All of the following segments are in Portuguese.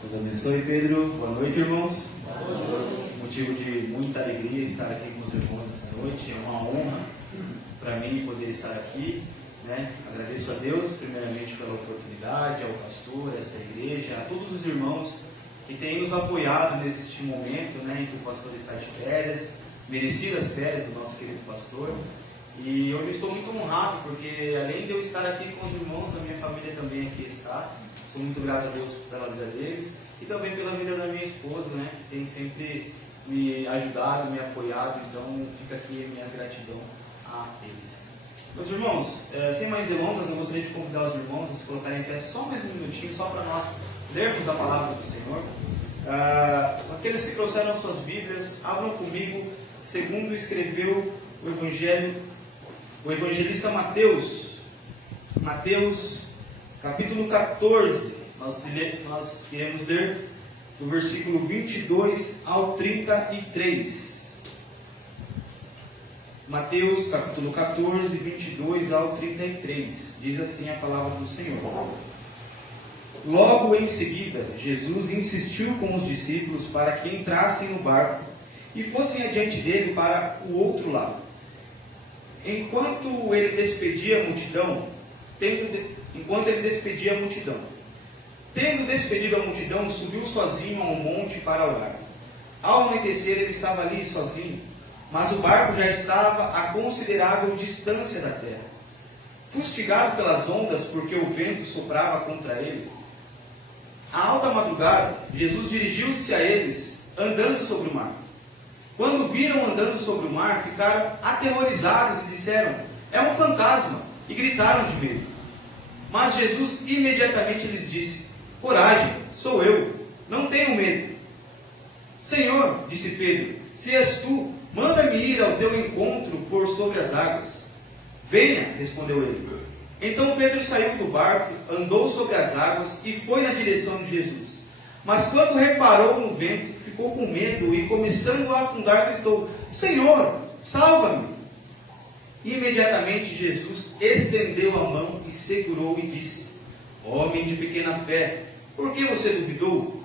Deus abençoe, Pedro. Boa noite, irmãos. Boa noite. Motivo de muita alegria estar aqui com os irmãos essa noite. É uma honra para mim poder estar aqui, né? Agradeço a Deus, primeiramente, pela oportunidade, ao pastor, a esta igreja, a todos os irmãos que têm nos apoiado neste momento, né, em que o pastor está de férias, merecidas férias do nosso querido pastor. E eu estou muito honrado, porque além de eu estar aqui com os irmãos, a minha família também aqui está. Sou muito grato a Deus pela vida deles e também pela vida da minha esposa, né, que tem sempre me ajudado, me apoiado. Então fica aqui a minha gratidão a eles. Meus irmãos, sem mais delongas, eu gostaria de convidar os irmãos a se colocarem em pé só mais um minutinho, só para nós lermos a palavra do Senhor. Aqueles que trouxeram as suas Bíblias, abram comigo, segundo escreveu o evangelista Mateus. Mateus, capítulo 14, nós iremos ler do versículo 22 ao 33. Mateus, capítulo 14, 22 ao 33. Diz assim a palavra do Senhor. Logo em seguida, Jesus insistiu com os discípulos para que entrassem no barco e fossem adiante dele para o outro lado. Enquanto ele despedia a multidão, tendo despedido a multidão, subiu sozinho a um monte para orar. Ao anoitecer, ele estava ali sozinho, mas o barco já estava a considerável distância da terra. Fustigado pelas ondas, porque o vento soprava contra ele, à alta madrugada, Jesus dirigiu-se a eles, andando sobre o mar. Quando viram andando sobre o mar, ficaram aterrorizados e disseram: é um fantasma, e gritaram de medo. Mas Jesus imediatamente lhes disse: coragem, sou eu, não tenham medo. Senhor, disse Pedro, se és tu, manda-me ir ao teu encontro por sobre as águas. Venha, respondeu ele. Então Pedro saiu do barco, andou sobre as águas e foi na direção de Jesus. Mas quando reparou no vento, ficou com medo e, começando a afundar, gritou: Senhor, salva-me! Imediatamente Jesus estendeu a mão e segurou e disse: homem de pequena fé, por que você duvidou?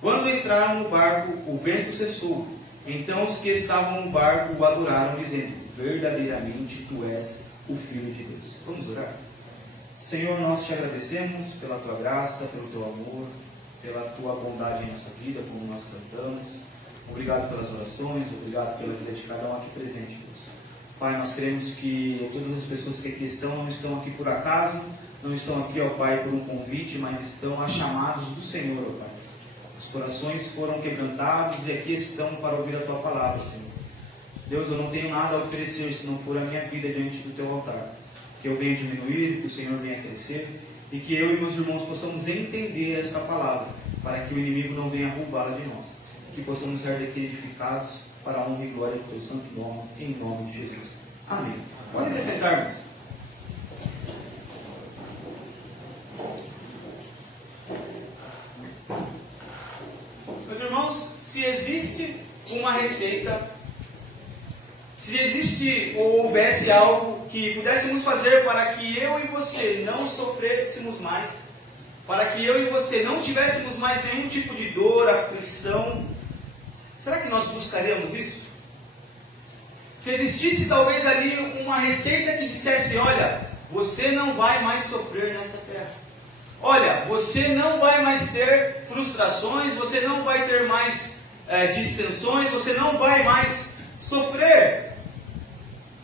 Quando entraram no barco, o vento cessou. Então os que estavam no barco o adoraram, dizendo: verdadeiramente tu és o Filho de Deus. Vamos orar? Senhor, nós te agradecemos pela tua graça, pelo teu amor, pela tua bondade em nossa vida, como nós cantamos. Obrigado pelas orações, obrigado pela vida de cada um aqui presente, Deus. Pai, nós cremos que todas as pessoas que aqui estão não estão aqui por acaso, não estão aqui, ó Pai, por um convite, mas estão a chamados do Senhor, ó Pai. Os corações foram quebrantados e aqui estão para ouvir a tua palavra, Senhor. Deus, eu não tenho nada a oferecer se não for a minha vida diante do teu altar. Que eu venha diminuir, que o Senhor venha crescer e que eu e meus irmãos possamos entender esta palavra, para que o inimigo não venha roubá-la de nós. Que possamos ser daqui edificados para a honra e glória do teu santo nome, em nome de Jesus. Amém. Podem se sentar, irmãos. Meus irmãos, se existe uma receita, se existe ou houvesse algo que pudéssemos fazer para que eu e você não sofrêssemos mais, para que eu e você não tivéssemos mais nenhum tipo de dor, aflição, será que nós buscaríamos isso? Se existisse talvez ali uma receita que dissesse: olha, você não vai mais sofrer nesta terra. Olha, você não vai mais ter frustrações, você não vai ter mais distensões, você não vai mais sofrer.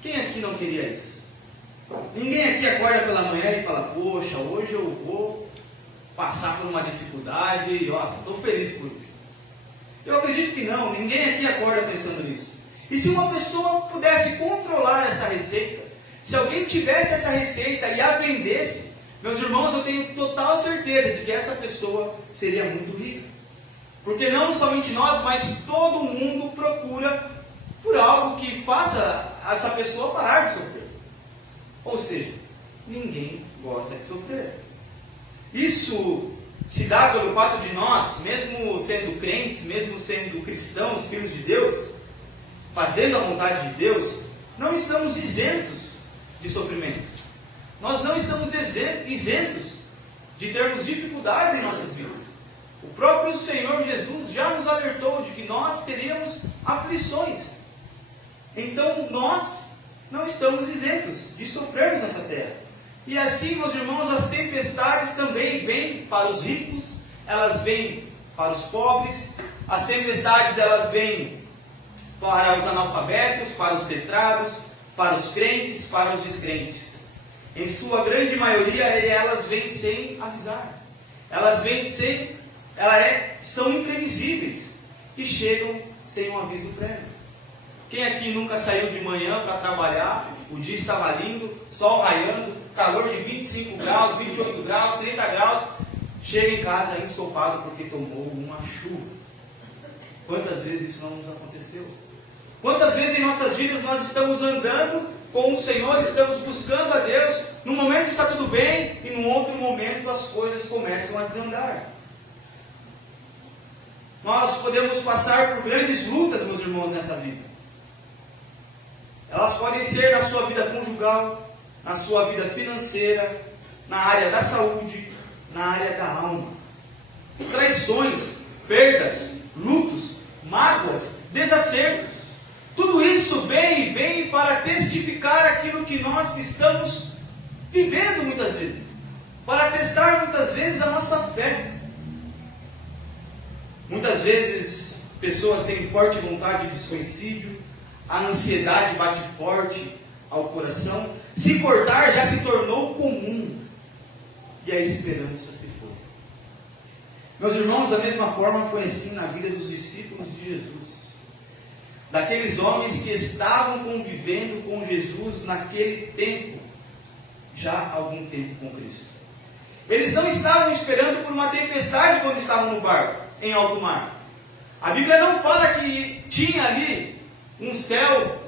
Quem aqui não queria isso? Ninguém aqui acorda pela manhã e fala: poxa, hoje eu vou passar por uma dificuldade e nossa, estou feliz por isso. Eu acredito que não, ninguém aqui acorda pensando nisso. E se uma pessoa pudesse controlar essa receita, se alguém tivesse essa receita e a vendesse, meus irmãos, eu tenho total certeza de que essa pessoa seria muito rica. Porque não somente nós, mas todo mundo procura por algo que faça essa pessoa parar de sofrer. Ou seja, ninguém gosta de sofrer. Isso se dá pelo fato de nós, mesmo sendo crentes, mesmo sendo cristãos, filhos de Deus, fazendo a vontade de Deus, não estamos isentos de sofrimento. Nós não estamos isentos de termos dificuldades em nossas vidas. O próprio Senhor Jesus já nos alertou de que nós teríamos aflições. Então nós não estamos isentos de sofrer nessa terra. E assim, meus irmãos, as tempestades também vêm para os ricos, elas vêm para os pobres, as tempestades elas vêm para os analfabetos, para os letrados, para os crentes, para os descrentes. Em sua grande maioria, elas vêm sem avisar. Elas vêm são imprevisíveis e chegam sem um aviso prévio. Quem aqui nunca saiu de manhã para trabalhar, o dia estava lindo, sol raiando, calor de 25 graus, 28 graus, 30 graus, chega em casa ensopado porque tomou uma chuva. Quantas vezes isso não nos aconteceu? Quantas vezes em nossas vidas nós estamos andando com o Senhor, estamos buscando a Deus, num momento está tudo bem e num outro momento as coisas começam a desandar. Nós podemos passar por grandes lutas, meus irmãos, nessa vida. Elas podem ser na sua vida conjugal, na sua vida financeira, na área da saúde, na área da alma. Traições, perdas, lutos, mágoas, desacertos. Tudo isso vem para testificar aquilo que nós estamos vivendo muitas vezes. Para testar muitas vezes a nossa fé. Muitas vezes pessoas têm forte vontade de suicídio, a ansiedade bate forte ao coração, se cortar já se tornou comum e a esperança se foi. Meus irmãos, da mesma forma foi assim na vida dos discípulos de Jesus. Daqueles homens que estavam convivendo com Jesus naquele tempo, já há algum tempo com Cristo. Eles não estavam esperando por uma tempestade quando estavam no barco, em alto mar. A Bíblia não fala que tinha ali um céu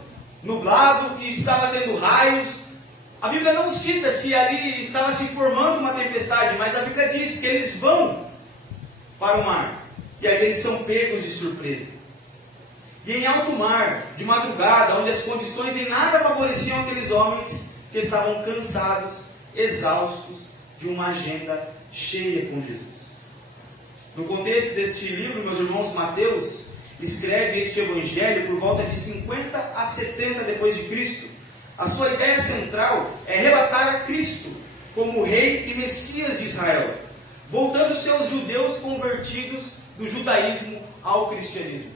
nublado, que estava tendo raios. A Bíblia não cita se ali estava se formando uma tempestade, mas a Bíblia diz que eles vão para o mar, e aí eles são pegos de surpresa. E em alto mar, de madrugada, onde as condições em nada favoreciam aqueles homens que estavam cansados, exaustos, de uma agenda cheia com Jesus. No contexto deste livro, meus irmãos, Mateus escreve este evangelho por volta de 50 a 70 depois de Cristo. A sua ideia central é relatar a Cristo como Rei e Messias de Israel, voltando seus judeus convertidos do judaísmo ao cristianismo.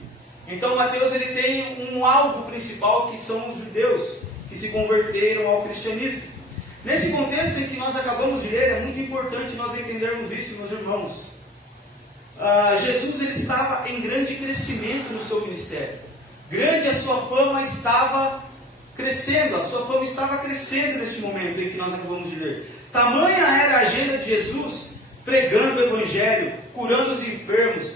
Então Mateus ele tem um alvo principal, que são os judeus que se converteram ao cristianismo. Nesse contexto em que nós acabamos de ler, é muito importante nós entendermos isso, meus irmãos. Jesus ele estava em grande crescimento no seu ministério. Grande a sua fama estava crescendo, a sua fama estava crescendo neste momento em que nós acabamos de ler. Tamanha era a agenda de Jesus, pregando o evangelho, curando os enfermos,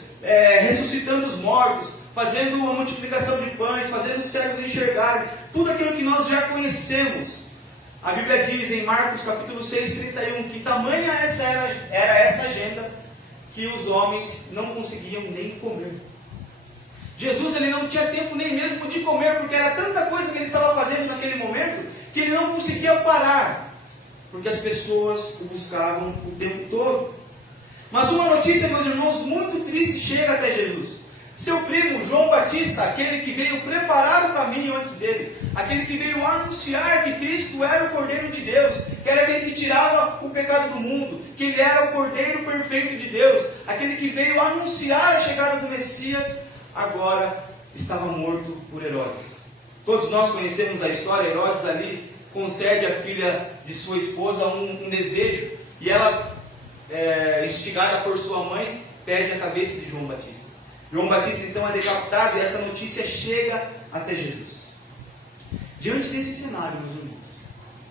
ressuscitando os mortos, fazendo uma multiplicação de pães, fazendo os cegos enxergarem, tudo aquilo que nós já conhecemos. A Bíblia diz em Marcos capítulo 6, 31, que tamanha era essa agenda, que os homens não conseguiam nem comer. Jesus ele não tinha tempo nem mesmo de comer, porque era tanta coisa que ele estava fazendo naquele momento, que ele não conseguia parar, porque as pessoas o buscavam o tempo todo. Mas uma notícia, meus irmãos, muito triste chega até Jesus. Seu primo João Batista, aquele que veio preparar o caminho antes dele, aquele que veio anunciar que Cristo era o Cordeiro de Deus, que era aquele que tirava o pecado do mundo, que ele era o Cordeiro perfeito de Deus, aquele que veio anunciar a chegada do Messias, agora estava morto por Herodes. Todos nós conhecemos a história. Herodes ali concede à filha de sua esposa um desejo, e ela, instigada por sua mãe, pede a cabeça de João Batista. João Batista então é decapitado, e essa notícia chega até Jesus. Diante desse cenário, meus irmãos,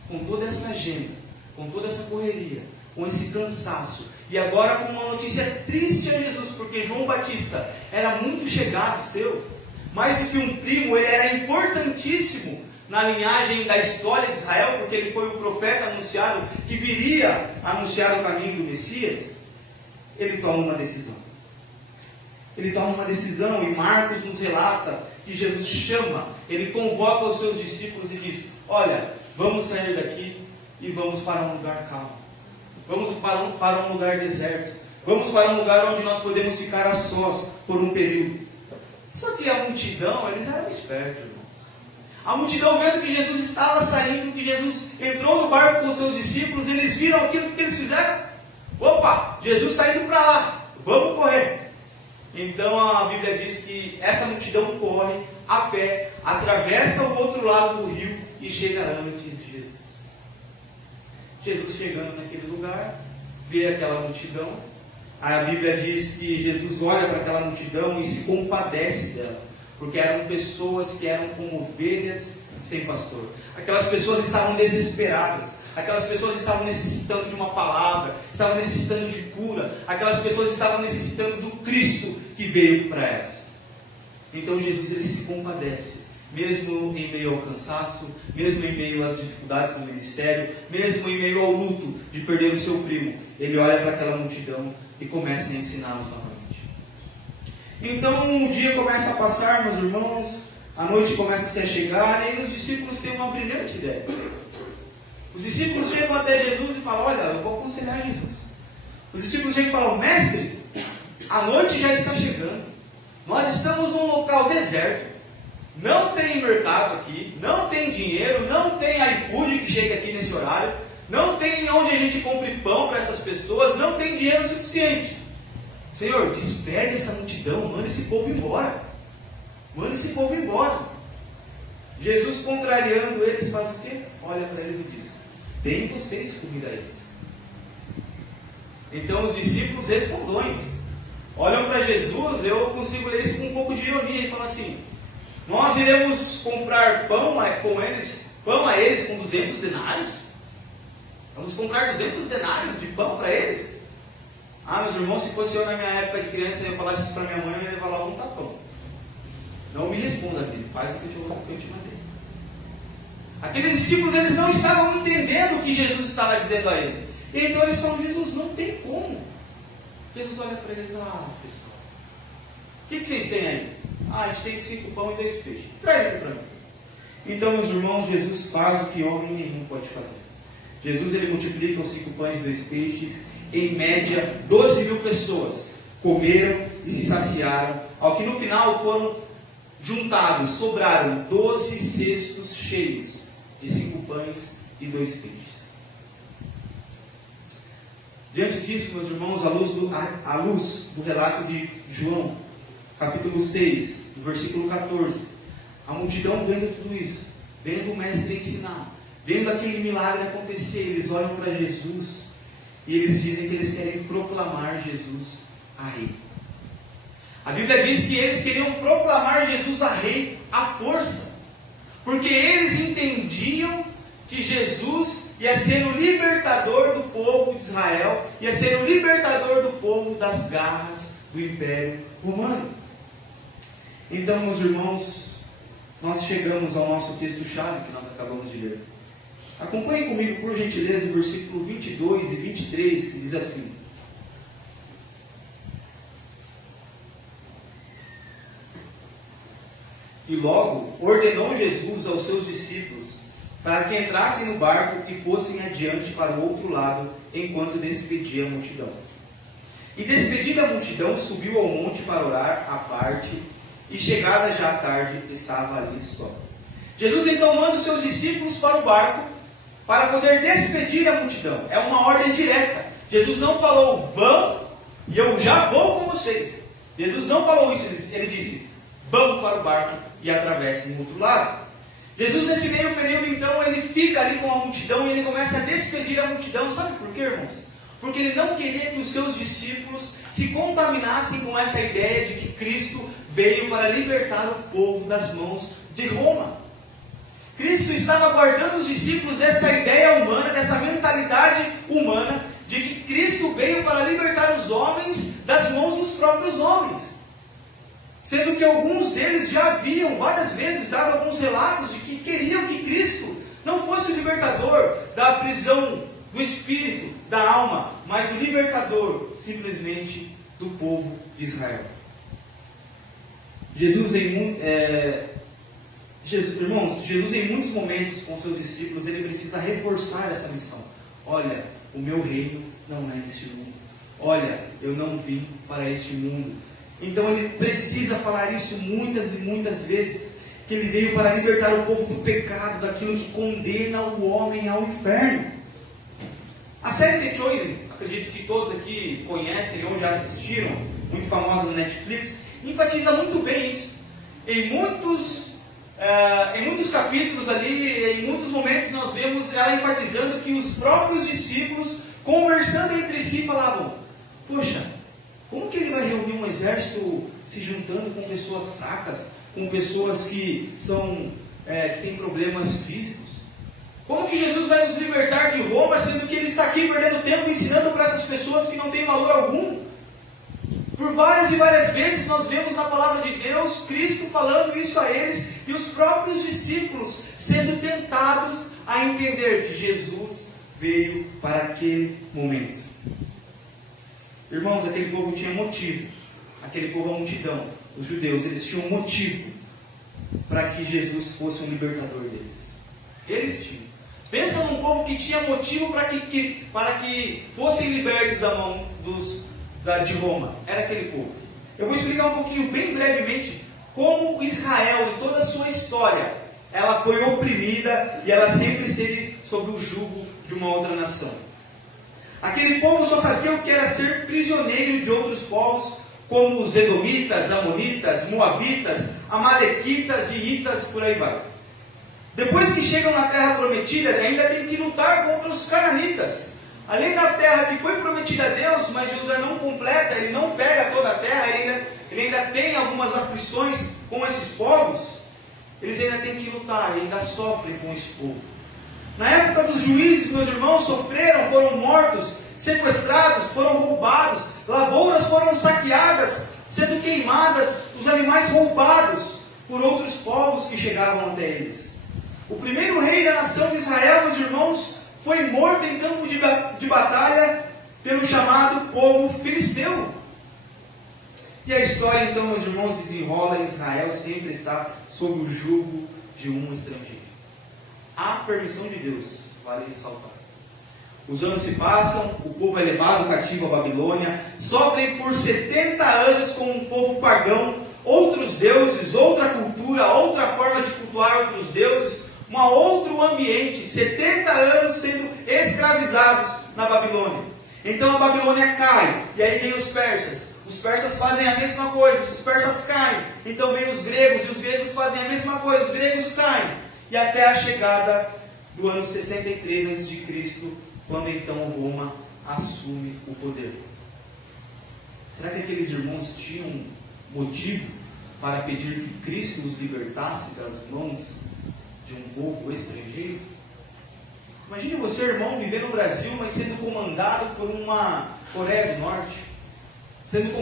com toda essa agenda, com toda essa correria, com esse cansaço, e agora com uma notícia triste a Jesus, porque João Batista era muito chegado seu, mais do que um primo, ele era importantíssimo na linhagem da história de Israel, porque ele foi o profeta anunciado que viria a anunciar o caminho do Messias. Ele toma uma decisão. Ele toma uma decisão, e Marcos nos relata que Jesus chama, ele convoca os seus discípulos e diz: olha, vamos sair daqui e vamos para um lugar calmo. Vamos para um lugar deserto. Vamos para um lugar onde nós podemos ficar a sós por um período. Só que a multidão, eles eram espertos, irmãos. A multidão, vendo que Jesus estava saindo, que Jesus entrou no barco com os seus discípulos, eles viram aquilo que eles fizeram. Opa, Jesus está indo para lá, vamos correr. Então a Bíblia diz que essa multidão corre a pé, atravessa o outro lado do rio e chega antes de Jesus. Jesus chegando naquele lugar, vê aquela multidão. A Bíblia diz que Jesus olha para aquela multidão e se compadece dela, porque eram pessoas que eram como ovelhas sem pastor. Aquelas pessoas estavam desesperadas, aquelas pessoas estavam necessitando de uma palavra, estavam necessitando de cura, aquelas pessoas estavam necessitando do Cristo que veio para elas. Então Jesus, ele se compadece, mesmo em meio ao cansaço, mesmo em meio às dificuldades do ministério, mesmo em meio ao luto de perder o seu primo. Ele olha para aquela multidão e começa a ensiná-los novamente. Então o dia começa a passar, meus irmãos, a noite começa a chegar, e aí os discípulos têm uma brilhante ideia. Os discípulos chegam até Jesus e falam: olha, eu vou aconselhar Jesus. Os discípulos chegam e falam: mestre, a noite já está chegando, nós estamos num local deserto, não tem mercado aqui, não tem dinheiro, não tem iFood que chega aqui nesse horário, não tem onde a gente compre pão para essas pessoas, não tem dinheiro suficiente. Senhor, despede essa multidão, manda esse povo embora. Manda esse povo embora. Jesus, contrariando eles, faz o quê? Olha para eles e diz: deem vocês comida a eles. Então os discípulos respondões olham para Jesus. Eu consigo ler isso com um pouco de ironia e falam assim: nós iremos comprar pão a eles com 200 denários? Vamos comprar 200 denários de pão para eles? Ah, meus irmãos, se fosse eu na minha época de criança e eu falasse isso para minha mãe, eu ia falar um tapão. Não me responda, filho, faz o que eu te mandei. Aqueles discípulos, eles não estavam entendendo o que Jesus estava dizendo a eles. E então eles falam: Jesus, não tem como. Jesus olha para eles: ah, pessoal, o que vocês têm aí? Ah, a gente tem 5 pão e 2 peixes. Traz aqui para mim. Então, meus irmãos, Jesus faz o que homem nenhum pode fazer. Jesus, ele multiplica os 5 pães e 2 peixes. Em média, 12.000 pessoas comeram e se saciaram, ao que no final foram juntados, sobraram 12 cestos cheios de 5 pães e 2 peixes. Diante disso, meus irmãos, à luz do relato de João, capítulo 6, versículo 14, a multidão vendo tudo isso, vendo o mestre ensinar, vendo aquele milagre acontecer, eles olham para Jesus e eles dizem que eles querem proclamar Jesus a rei. A Bíblia diz que eles queriam proclamar Jesus a rei à força, porque eles entendiam que Jesus ia ser o libertador do povo de Israel, ia ser o libertador do povo das garras do Império Romano. Então, meus irmãos, nós chegamos ao nosso texto-chave que nós acabamos de ler. Acompanhe comigo, por gentileza, o versículo 22 e 23, que diz assim: e logo ordenou Jesus aos seus discípulos para que entrassem no barco e fossem adiante para o outro lado, enquanto despedia a multidão. E despedida a multidão, subiu ao monte para orar à parte, e chegada já a tarde, estava ali só. Jesus então manda os seus discípulos para o barco, para poder despedir a multidão. É uma ordem direta. Jesus não falou: vão, e eu já vou com vocês. Jesus não falou isso, ele disse: vão para o barco e atravessem o outro lado. Jesus, nesse meio período, então, ele fica ali com a multidão e ele começa a despedir a multidão. Sabe por quê, irmãos? Porque ele não queria que os seus discípulos se contaminassem com essa ideia de que Cristo veio para libertar o povo das mãos de Roma. Cristo estava guardando os discípulos dessa ideia humana, dessa mentalidade humana, de que Cristo veio para libertar os homens das mãos dos próprios homens. Sendo que alguns deles já haviam várias vezes dado alguns relatos de que queriam que Cristo não fosse o libertador da prisão do espírito, da alma, mas o libertador simplesmente do povo de Israel. Irmãos, Jesus em muitos momentos com seus discípulos, ele precisa reforçar essa missão. Olha, o meu reino não é deste mundo. olha, eu não vim para este mundo. Então ele precisa falar isso muitas e muitas vezes, que ele veio para libertar o povo do pecado, daquilo que condena o homem ao inferno. A série The Chosen, acredito que todos aqui conhecem ou já assistiram, muito famosa no Netflix, enfatiza muito bem isso. Em muitos capítulos ali, em muitos momentos nós vemos ela enfatizando que os próprios discípulos, conversando entre si, falavam: poxa, como que ele vai reunir um exército se juntando com pessoas fracas, com pessoas que têm problemas físicos? Como que Jesus vai nos libertar de Roma, sendo que Ele está aqui perdendo tempo ensinando para essas pessoas que não têm valor algum? Por várias e várias vezes nós vemos na palavra de Deus, Cristo falando isso a eles, e os próprios discípulos sendo tentados a entender que Jesus veio para aquele momento. Irmãos, aquele povo tinha motivo, aquele povo, a multidão, os judeus, eles tinham motivo para que Jesus fosse um libertador deles. Eles tinham. Pensa num povo que tinha motivo para que fossem libertos da mão de Roma. Era aquele povo. Eu vou explicar um pouquinho, bem brevemente, como Israel, em toda a sua história, ela foi oprimida e ela sempre esteve sob o jugo de uma outra nação. Aquele povo só sabia o que era ser prisioneiro de outros povos, como os edomitas, amonitas, moabitas, amalequitas e itas, por aí vai. Depois que chegam na terra prometida, ainda tem que lutar contra os cananitas. Além da terra que foi prometida a Deus, mas Josué não completa, ele não pega toda a terra, ele ainda tem algumas aflições com esses povos. Eles ainda têm que lutar, ainda sofrem com esse povo. Na época dos juízes, meus irmãos sofreram, foram mortos, sequestrados, foram roubados, lavouras foram saqueadas, sendo queimadas, os animais roubados por outros povos que chegavam até eles. O primeiro rei da nação de Israel, meus irmãos, foi morto em campo de batalha pelo chamado povo filisteu. E a história, então, meus irmãos, desenrola. Israel sempre está sob o jugo de um estrangeiro. Há permissão de Deus, vale ressaltar. Os anos se passam, o povo é levado cativo à Babilônia, sofrem por 70 anos com um povo pagão, outros deuses, outra cultura, outra forma de cultuar outros deuses, um outro ambiente, 70 anos sendo escravizados na Babilônia. Então a Babilônia cai, e aí vem os persas. Os persas fazem a mesma coisa, os persas caem. Então vem os gregos, e os gregos fazem a mesma coisa, os gregos caem. E até a chegada do ano 63 a.C., quando então Roma assume o poder. Será que aqueles irmãos tinham motivo para pedir que Cristo os libertasse das mãos de um povo estrangeiro? Imagine você, irmão, viver no Brasil, mas sendo comandado por uma Coreia do Norte, sendo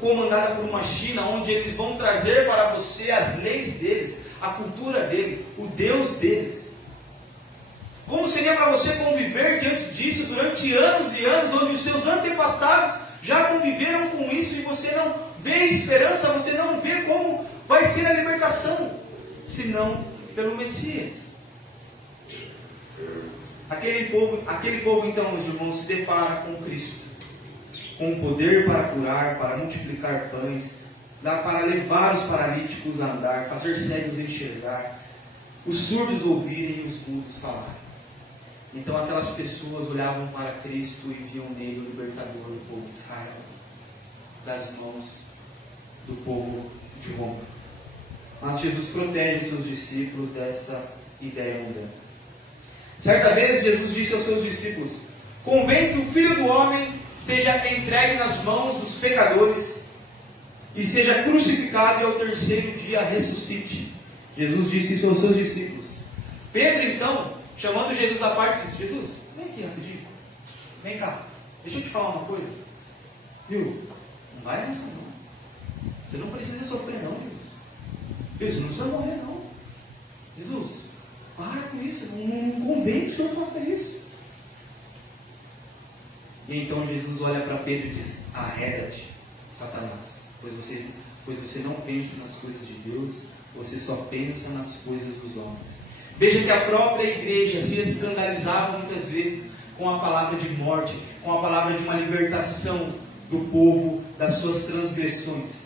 comandada por uma China, onde eles vão trazer para você as leis deles, a cultura dele, o Deus deles. Como seria para você conviver diante disso durante anos e anos, onde os seus antepassados já conviveram com isso e você não vê esperança, você não vê como vai ser a libertação, senão pelo Messias. Aquele povo então, meus irmãos, se depara com Cristo, com o poder para curar, para multiplicar pães, para levar os paralíticos a andar, fazer cegos enxergar, os surdos ouvirem e os mudos falarem. Então aquelas pessoas olhavam para Cristo e viam nele o libertador do povo de Israel, das mãos do povo de Roma. Mas Jesus protege seus discípulos dessa ideia mundana. Certa vez Jesus disse aos seus discípulos: convém que o Filho do Homem seja entregue nas mãos dos pecadores e seja crucificado e ao terceiro dia ressuscite. Jesus disse isso aos seus discípulos. Pedro então, chamando Jesus à parte, disse: Jesus, vem aqui rapidinho, vem cá, deixa eu te falar uma coisa, viu? Não vai nessa não, você não precisa sofrer não, Jesus. Você não precisa morrer não. Jesus, para com isso, não convém que o Senhor faça isso. E então Jesus olha para Pedro e diz: arreda-te, Satanás, pois você não pensa nas coisas de Deus, você só pensa nas coisas dos homens. Veja que a própria igreja se escandalizava muitas vezes com a palavra de morte, com a palavra de uma libertação do povo das suas transgressões.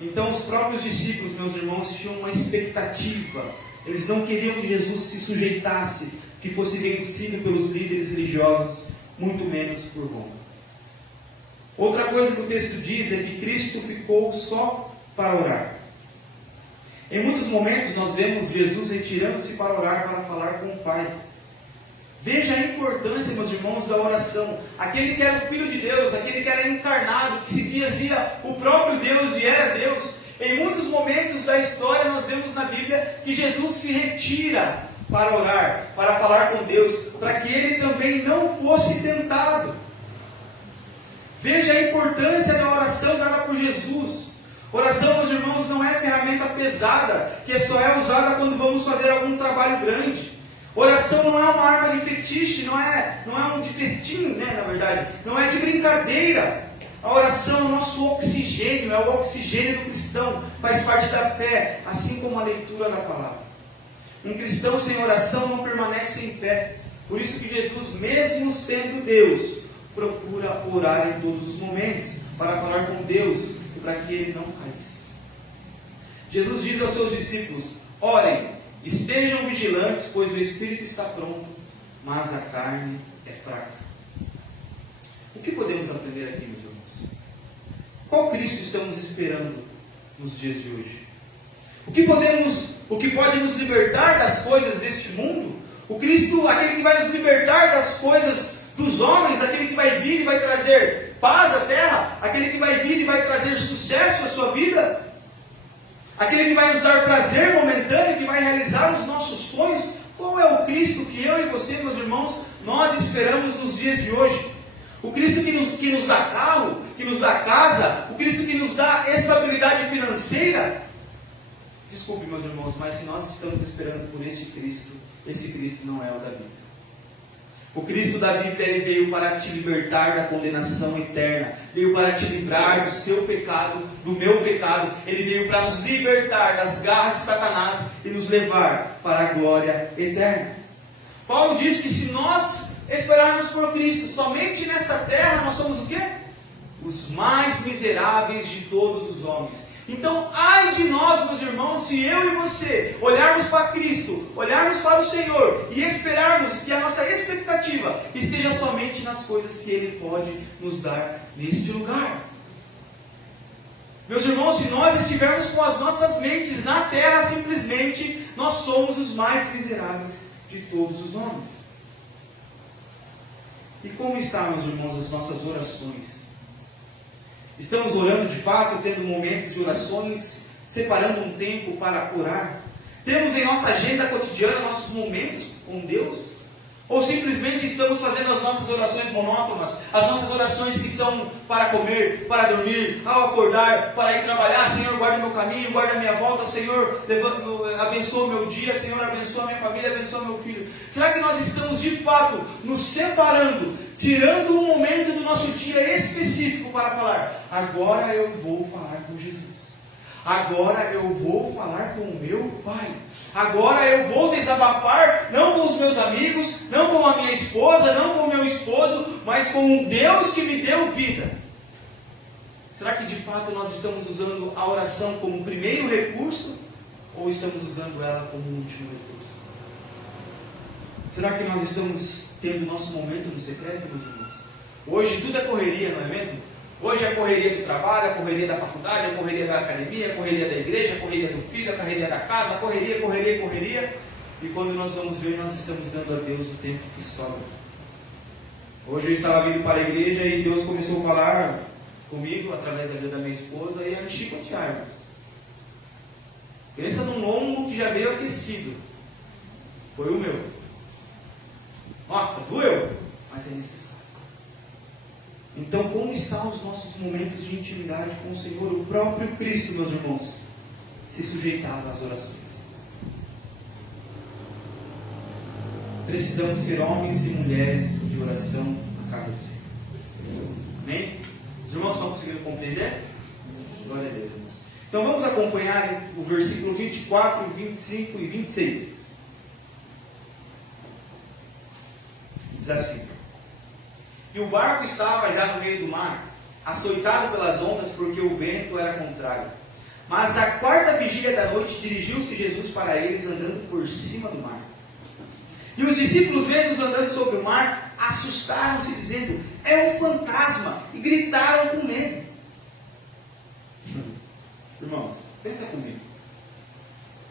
Então os próprios discípulos, meus irmãos, tinham uma expectativa. Eles não queriam que Jesus se sujeitasse, que fosse vencido pelos líderes religiosos, muito menos por Roma. Outra coisa que o texto diz é que Cristo ficou só para orar. Em muitos momentos nós vemos Jesus retirando-se para orar, para falar com o Pai. Veja a importância, meus irmãos, da oração. Aquele que era o Filho de Deus, aquele que era encarnado, que se dizia o próprio Deus e era Deus. Em muitos momentos da história nós vemos na Bíblia que Jesus se retira para orar, para falar com Deus, para que ele também não fosse tentado. Veja a importância da oração dada por Jesus. Oração, meus irmãos, não é ferramenta pesada, que só é usada quando vamos fazer algum trabalho grande. Oração não é uma arma de fetiche, não é um de festim, na verdade. Não é de brincadeira. A oração é o nosso oxigênio, é o oxigênio do cristão, faz parte da fé, assim como a leitura da palavra. Um cristão sem oração não permanece em pé. Por isso que Jesus, mesmo sendo Deus, procura orar em todos os momentos, para falar com Deus e para que ele não caísse. Jesus diz aos seus discípulos: orem, estejam vigilantes, pois o espírito está pronto, mas a carne é fraca. O que podemos aprender aqui, meus irmãos? Qual Cristo estamos esperando nos dias de hoje? O que pode nos libertar das coisas deste mundo? O Cristo, aquele que vai nos libertar das coisas dos homens, aquele que vai vir e vai trazer paz à terra, aquele que vai vir e vai trazer sucesso à sua vida, aquele que vai nos dar prazer momentâneo, que vai realizar os nossos sonhos. Qual é o Cristo que eu e você, meus irmãos, nós esperamos nos dias de hoje? O Cristo que nos dá carro, que nos dá casa, o Cristo que nos dá estabilidade financeira? Desculpe, meus irmãos, mas se nós estamos esperando por esse Cristo não é o da Bíblia. O Cristo da Bíblia, ele veio para te libertar da condenação eterna, veio para te livrar do seu pecado, do meu pecado. Ele veio para nos libertar das garras de Satanás e nos levar para a glória eterna. Paulo diz que se nós esperarmos por Cristo somente nesta terra, nós somos o quê? Os mais miseráveis de todos os homens. Então, ai de nós, meus irmãos, se eu e você olharmos para Cristo, olharmos para o Senhor e esperarmos que a nossa expectativa esteja somente nas coisas que Ele pode nos dar neste lugar. Meus irmãos, se nós estivermos com as nossas mentes na terra, simplesmente, nós somos os mais miseráveis de todos os homens. E como estão, meus irmãos, as nossas orações? Estamos orando de fato, tendo momentos de orações, separando um tempo para orar? Temos em nossa agenda cotidiana nossos momentos com Deus? Ou simplesmente estamos fazendo as nossas orações monótonas, as nossas orações que são para comer, para dormir, ao acordar, para ir trabalhar? Senhor, guarda meu caminho, guarda minha volta, Senhor, abençoa o meu dia, Senhor, abençoa a minha família, abençoa meu filho. Será que nós estamos de fato nos separando, tirando um momento do nosso dia específico para falar: agora eu vou falar com Jesus, agora eu vou falar com o meu Pai, agora eu vou desabafar, não com os meus amigos, não com a minha esposa, não com o meu esposo, mas com um Deus que me deu vida? Será que de fato nós estamos usando a oração como primeiro recurso, ou estamos usando ela como último recurso? Será que nós estamos tendo nosso momento no secreto, meus irmãos? Hoje tudo é correria, não é mesmo? Hoje é a correria do trabalho, a correria da faculdade, a correria da academia, a correria da igreja, a correria do filho, a correria da casa, a correria, correria, correria. E quando nós vamos ver, nós estamos dando a Deus o tempo que sobra. Hoje eu estava vindo para a igreja e Deus começou a falar comigo, através da vida da minha esposa, e a me chicotear, irmãos. Pensa num lombo que já veio aquecido. Foi o meu. Nossa, doeu, mas é necessário. Então, como estão os nossos momentos de intimidade com o Senhor? O próprio Cristo, meus irmãos, se sujeitava às orações. Precisamos ser homens e mulheres de oração na casa do Senhor. Amém? Os irmãos estão conseguindo compreender? Glória a Deus, irmãos. Então, vamos acompanhar o versículo 24, 25 e 26. Diz assim: e o barco estava já no meio do mar, açoitado pelas ondas, porque o vento era contrário. Mas à quarta vigília da noite dirigiu-se Jesus para eles, andando por cima do mar. E os discípulos, vendo-os andando sobre o mar, assustaram-se, dizendo: é um fantasma, e gritaram com medo. Irmãos, pensa comigo.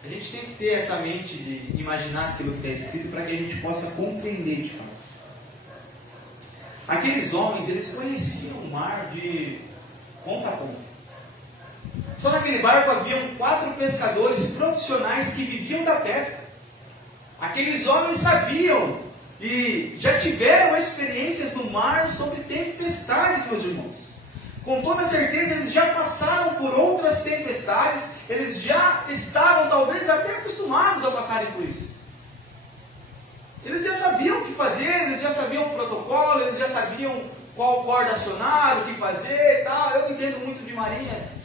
A gente tem que ter essa mente de imaginar aquilo que está escrito para que a gente possa compreender de fato. Aqueles homens, eles conheciam o mar de ponta a ponta. Só naquele barco haviam 4 pescadores profissionais que viviam da pesca. Aqueles homens sabiam e já tiveram experiências no mar sobre tempestades, meus irmãos. Com toda certeza eles já passaram por outras tempestades, eles já estavam talvez até acostumados a passarem por isso. Eles já sabiam o que fazer, eles já sabiam o protocolo, eles já sabiam qual corda acionar, o que fazer e tal. Eu não entendo muito de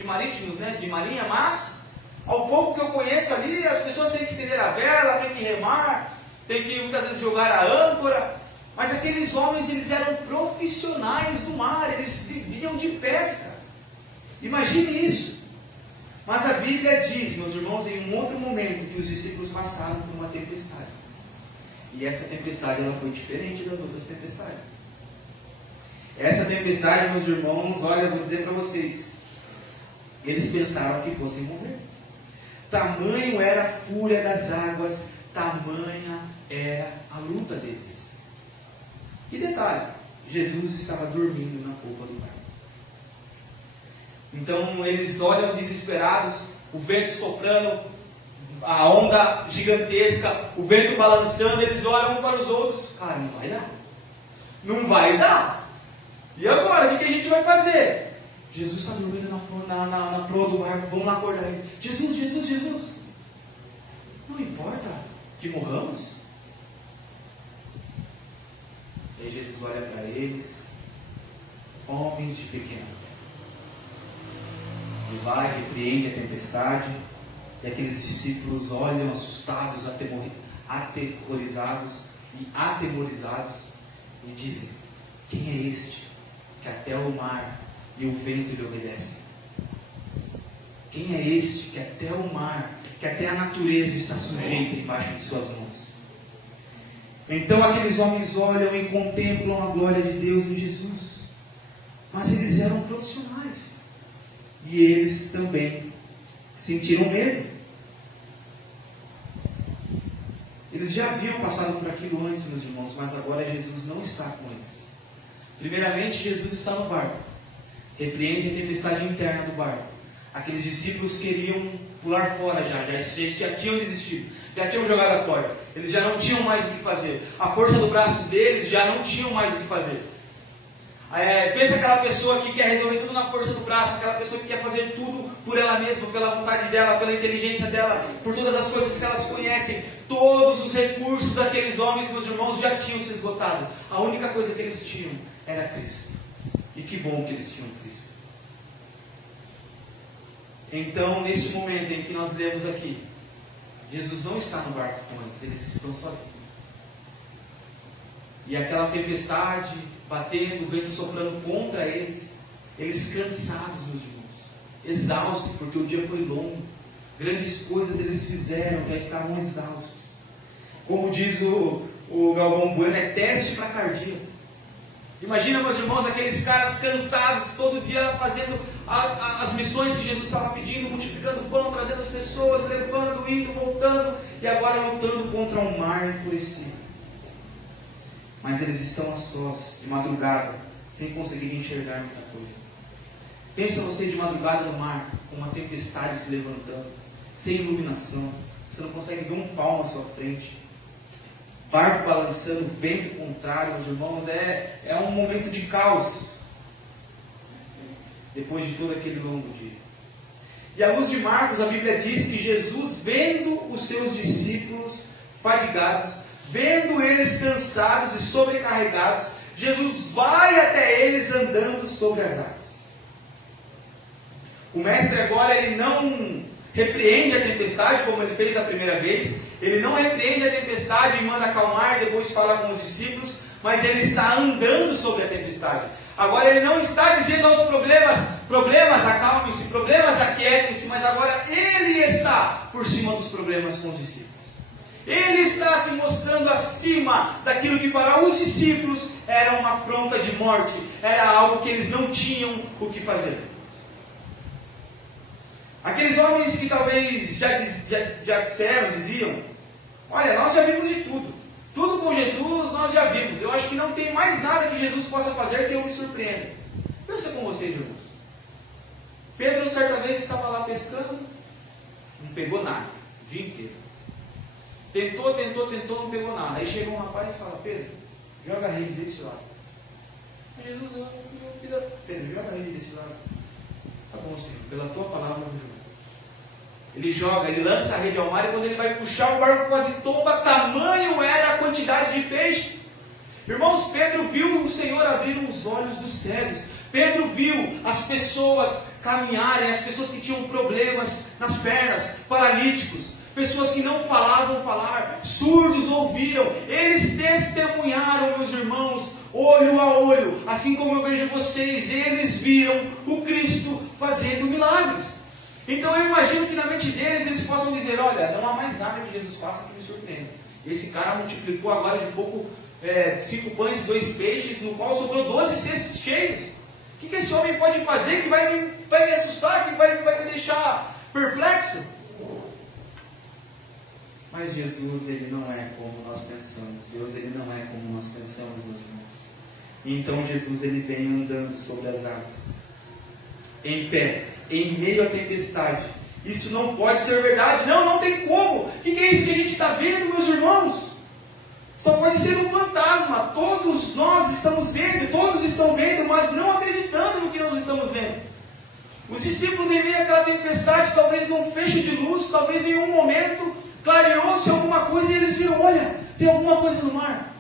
marítimos, de marinha, mas ao pouco que eu conheço ali, as pessoas têm que estender a vela, têm que remar, têm que muitas vezes jogar a âncora. Mas aqueles homens, eles eram profissionais do mar, eles viviam de pesca. Imagine isso. Mas a Bíblia diz, meus irmãos, em um outro momento, que os discípulos passaram por uma tempestade. E essa tempestade, ela foi diferente das outras tempestades. Essa tempestade, meus irmãos, olha, eu vou dizer para vocês, eles pensaram que fossem morrer. Tamanho era a fúria das águas, tamanha era a luta deles. E detalhe, Jesus estava dormindo na polpa do barco. Então eles olham desesperados, o vento soprando, a onda gigantesca, o vento balançando, eles olham um para os outros. Cara, não vai dar. Não vai dar. E agora, o que a gente vai fazer? Jesus está dormindo na proa do barco, vamos lá acordar ele. Jesus. Não importa que morramos. E aí Jesus olha para eles, homens de pequena fé. Ele vai, repreende a tempestade, e aqueles discípulos olham assustados, aterrorizados, e dizem: quem é este que até o mar e o vento lhe obedecem? Quem é este que até o mar, que até a natureza está sujeita embaixo de suas mãos? Então aqueles homens olham e contemplam a glória de Deus em Jesus. Mas eles eram profissionais. E eles também sentiram medo. Eles já haviam passado por aquilo antes, meus irmãos, mas agora Jesus não está com eles. Primeiramente, Jesus está no barco. Repreende a tempestade interna do barco. Aqueles discípulos queriam pular fora já tinham desistido, já tinham jogado a corda. Eles já não tinham mais o que fazer. A força dos braços deles já não tinham mais o que fazer. Pensa aquela pessoa que quer resolver tudo na força do braço, aquela pessoa que quer fazer tudo por ela mesma, pela vontade dela, pela inteligência dela, por todas as coisas que elas conhecem. Todos os recursos daqueles homens, meus irmãos, já tinham se esgotado. A única coisa que eles tinham era Cristo. E que bom que eles tinham Cristo. Então, neste momento em que nós lemos aqui, Jesus não está no barco com eles, eles estão sozinhos. E aquela tempestade batendo, o vento soprando contra eles, eles cansados, meus irmãos, exaustos, porque o dia foi longo, grandes coisas eles fizeram, já estavam exaustos. Como diz o Galvão Bueno, é teste para cardíaco. Imagina, meus irmãos, aqueles caras cansados, todo dia fazendo as missões que Jesus estava pedindo, multiplicando o pão, trazendo as pessoas, levando, indo, voltando, e agora lutando contra um mar enfurecido. Mas eles estão a sós, de madrugada, sem conseguir enxergar muita coisa. Pensa você de madrugada no mar, com uma tempestade se levantando, sem iluminação, você não consegue ver um palmo à sua frente. Barco balançando, vento contrário, meus irmãos, é um momento de caos, depois de todo aquele longo dia. E à luz de Marcos, a Bíblia diz que Jesus, vendo os seus discípulos fadigados, vendo eles cansados e sobrecarregados, Jesus vai até eles andando sobre as águas. O mestre agora, ele não repreende a tempestade como ele fez a primeira vez. Ele não repreende a tempestade e manda acalmar e depois fala com os discípulos. mas ele está andando sobre a tempestade. Agora ele não está dizendo aos problemas acalmem-se, problemas aquietem-se, mas agora ele está por cima dos problemas com os discípulos. Ele está se mostrando acima daquilo que para os discípulos era uma afronta de morte, era algo que eles não tinham o que fazer. Aqueles homens que talvez já diziam, olha, nós já vimos de tudo. Tudo com Jesus nós já vimos. Eu acho que não tem mais nada que Jesus possa fazer que eu me surpreenda. Pensa com vocês, irmãos. Pedro, certa vez, estava lá pescando, não pegou nada, o dia inteiro. Tentou, não pegou nada. Aí chega um rapaz e fala, Pedro, joga a rede desse lado. Aí Jesus, Pedro, joga a rede desse lado. Tá bom, Senhor, pela tua palavra eu jogo. Ele lança a rede ao mar e quando ele vai puxar, o barco quase tomba, tamanho era a quantidade de peixe. Irmãos, Pedro viu o Senhor abrir os olhos dos cegos. Pedro viu as pessoas caminharem, as pessoas que tinham problemas nas pernas, paralíticos, pessoas que não falavam falar, surdos ouviram. Eles testemunharam, meus irmãos, olho a olho, assim como eu vejo vocês, eles viram o Cristo fazendo milagres. Então eu imagino que na mente deles eles possam dizer, olha, não há mais nada que Jesus faça que me surpreenda. Esse cara multiplicou agora de pouco 5 pães e 2 peixes, no qual sobrou 12 cestos cheios. O que esse homem pode fazer que vai me assustar, que vai me deixar perplexo? Mas Jesus, ele não é como nós pensamos. Deus, ele não é como nós pensamos, meus irmãos. E então Jesus, ele vem andando sobre as águas, em pé, em meio à tempestade. Isso não pode ser verdade. Não tem como. O que é isso que a gente está vendo, meus irmãos? Só pode ser um fantasma. Todos nós estamos vendo, todos estão vendo, mas não acreditando no que nós estamos vendo. Os discípulos, em meio àquela tempestade, talvez num fecho de luz, talvez em um momento, clareou-se alguma coisa e eles viram, olha, tem alguma coisa no mar.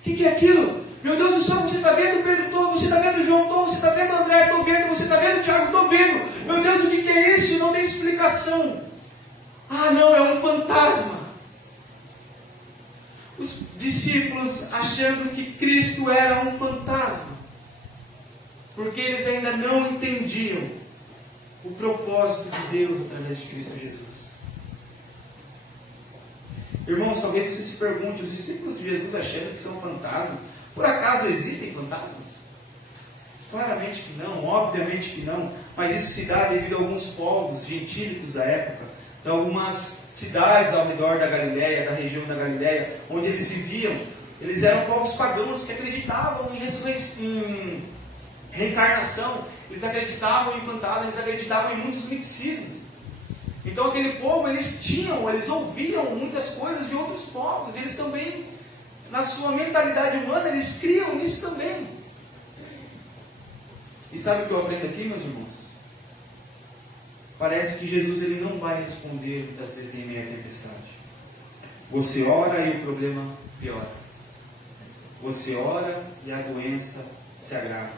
O que é aquilo? Meu Deus do céu, você está vendo Pedro? Estou. Você está vendo João? Estou. Você está vendo André? Estou vendo. Você está vendo Tiago? Estou vendo. Meu Deus, o que é isso? Não tem explicação. Ah, não, é um fantasma. Os discípulos achando que Cristo era um fantasma, porque eles ainda não entendiam o propósito de Deus através de Cristo Jesus. Irmãos, talvez você se pergunte, os discípulos de Jesus achando que são fantasmas, por acaso existem fantasmas? Claramente que não, obviamente que não, mas isso se dá devido a alguns povos gentílicos da época, de algumas cidades ao redor da Galileia, da região da Galileia, onde eles viviam. Eles eram povos pagãos que acreditavam em reencarnação, eles acreditavam em fantasmas, eles acreditavam em muitos misticismos. Então aquele povo, eles ouviam muitas coisas de outros povos, eles também, na sua mentalidade humana, eles criam nisso também. E sabe o que eu aprendo aqui, meus irmãos? Parece que Jesus, ele não vai responder muitas vezes em meio à tempestade. Você ora e o problema piora. Você ora e a doença se agrava.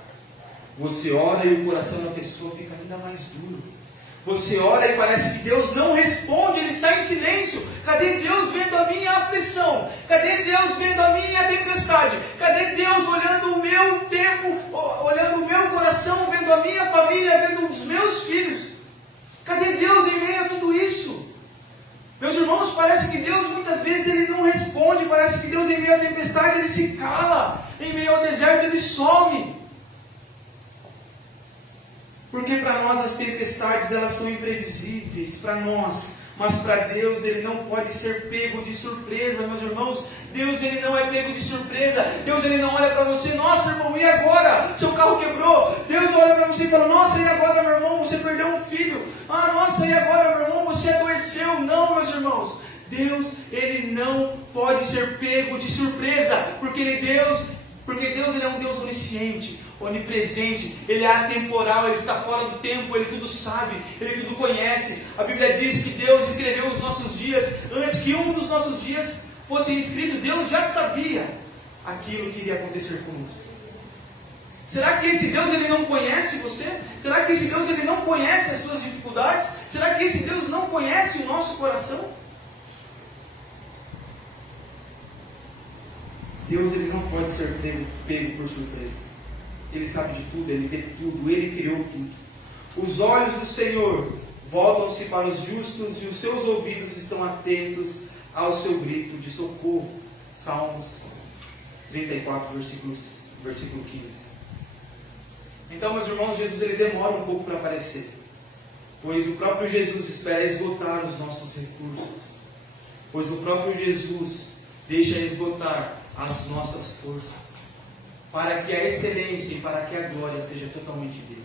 Você ora e o coração da pessoa fica ainda mais duro. Você ora e parece que Deus não responde, Ele está em silêncio. Cadê Deus vendo a minha aflição? Cadê Deus vendo a minha tempestade? Cadê Deus olhando o meu tempo, olhando o meu coração, vendo a minha família, vendo os meus filhos? Cadê Deus em meio a tudo isso? Meus irmãos, parece que Deus muitas vezes Ele não responde, parece que Deus em meio à tempestade Ele se cala, em meio ao deserto Ele some. Porque para nós as tempestades elas são imprevisíveis, para nós, mas para Deus Ele não pode ser pego de surpresa, meus irmãos. Deus Ele não é pego de surpresa. Deus Ele não olha para você, nossa irmão, e agora? Seu carro quebrou. Deus olha para você e fala, nossa, e agora meu irmão, você perdeu um filho. Ah, nossa, e agora meu irmão, você adoeceu. Não, meus irmãos, Deus Ele não pode ser pego de surpresa, porque Deus Ele é um Deus onisciente, onipresente, Ele é atemporal, Ele está fora do tempo, Ele tudo sabe, Ele tudo conhece. A Bíblia diz que Deus escreveu os nossos dias, antes que um dos nossos dias fosse escrito, Deus já sabia aquilo que iria acontecer conosco. Será que esse Deus Ele não conhece você? Será que esse Deus Ele não conhece as suas dificuldades? Será que esse Deus não conhece o nosso coração? Deus ele não pode ser pego por surpresa. Ele sabe de tudo, Ele vê tudo, Ele criou tudo. Os olhos do Senhor voltam-se para os justos e os seus ouvidos estão atentos ao seu grito de socorro. Salmos 34, versículo 15. Então, meus irmãos, Jesus ele demora um pouco para aparecer, pois o próprio Jesus espera esgotar os nossos recursos, pois o próprio Jesus deixa esgotar as nossas forças, para que a excelência e para que a glória seja totalmente dele.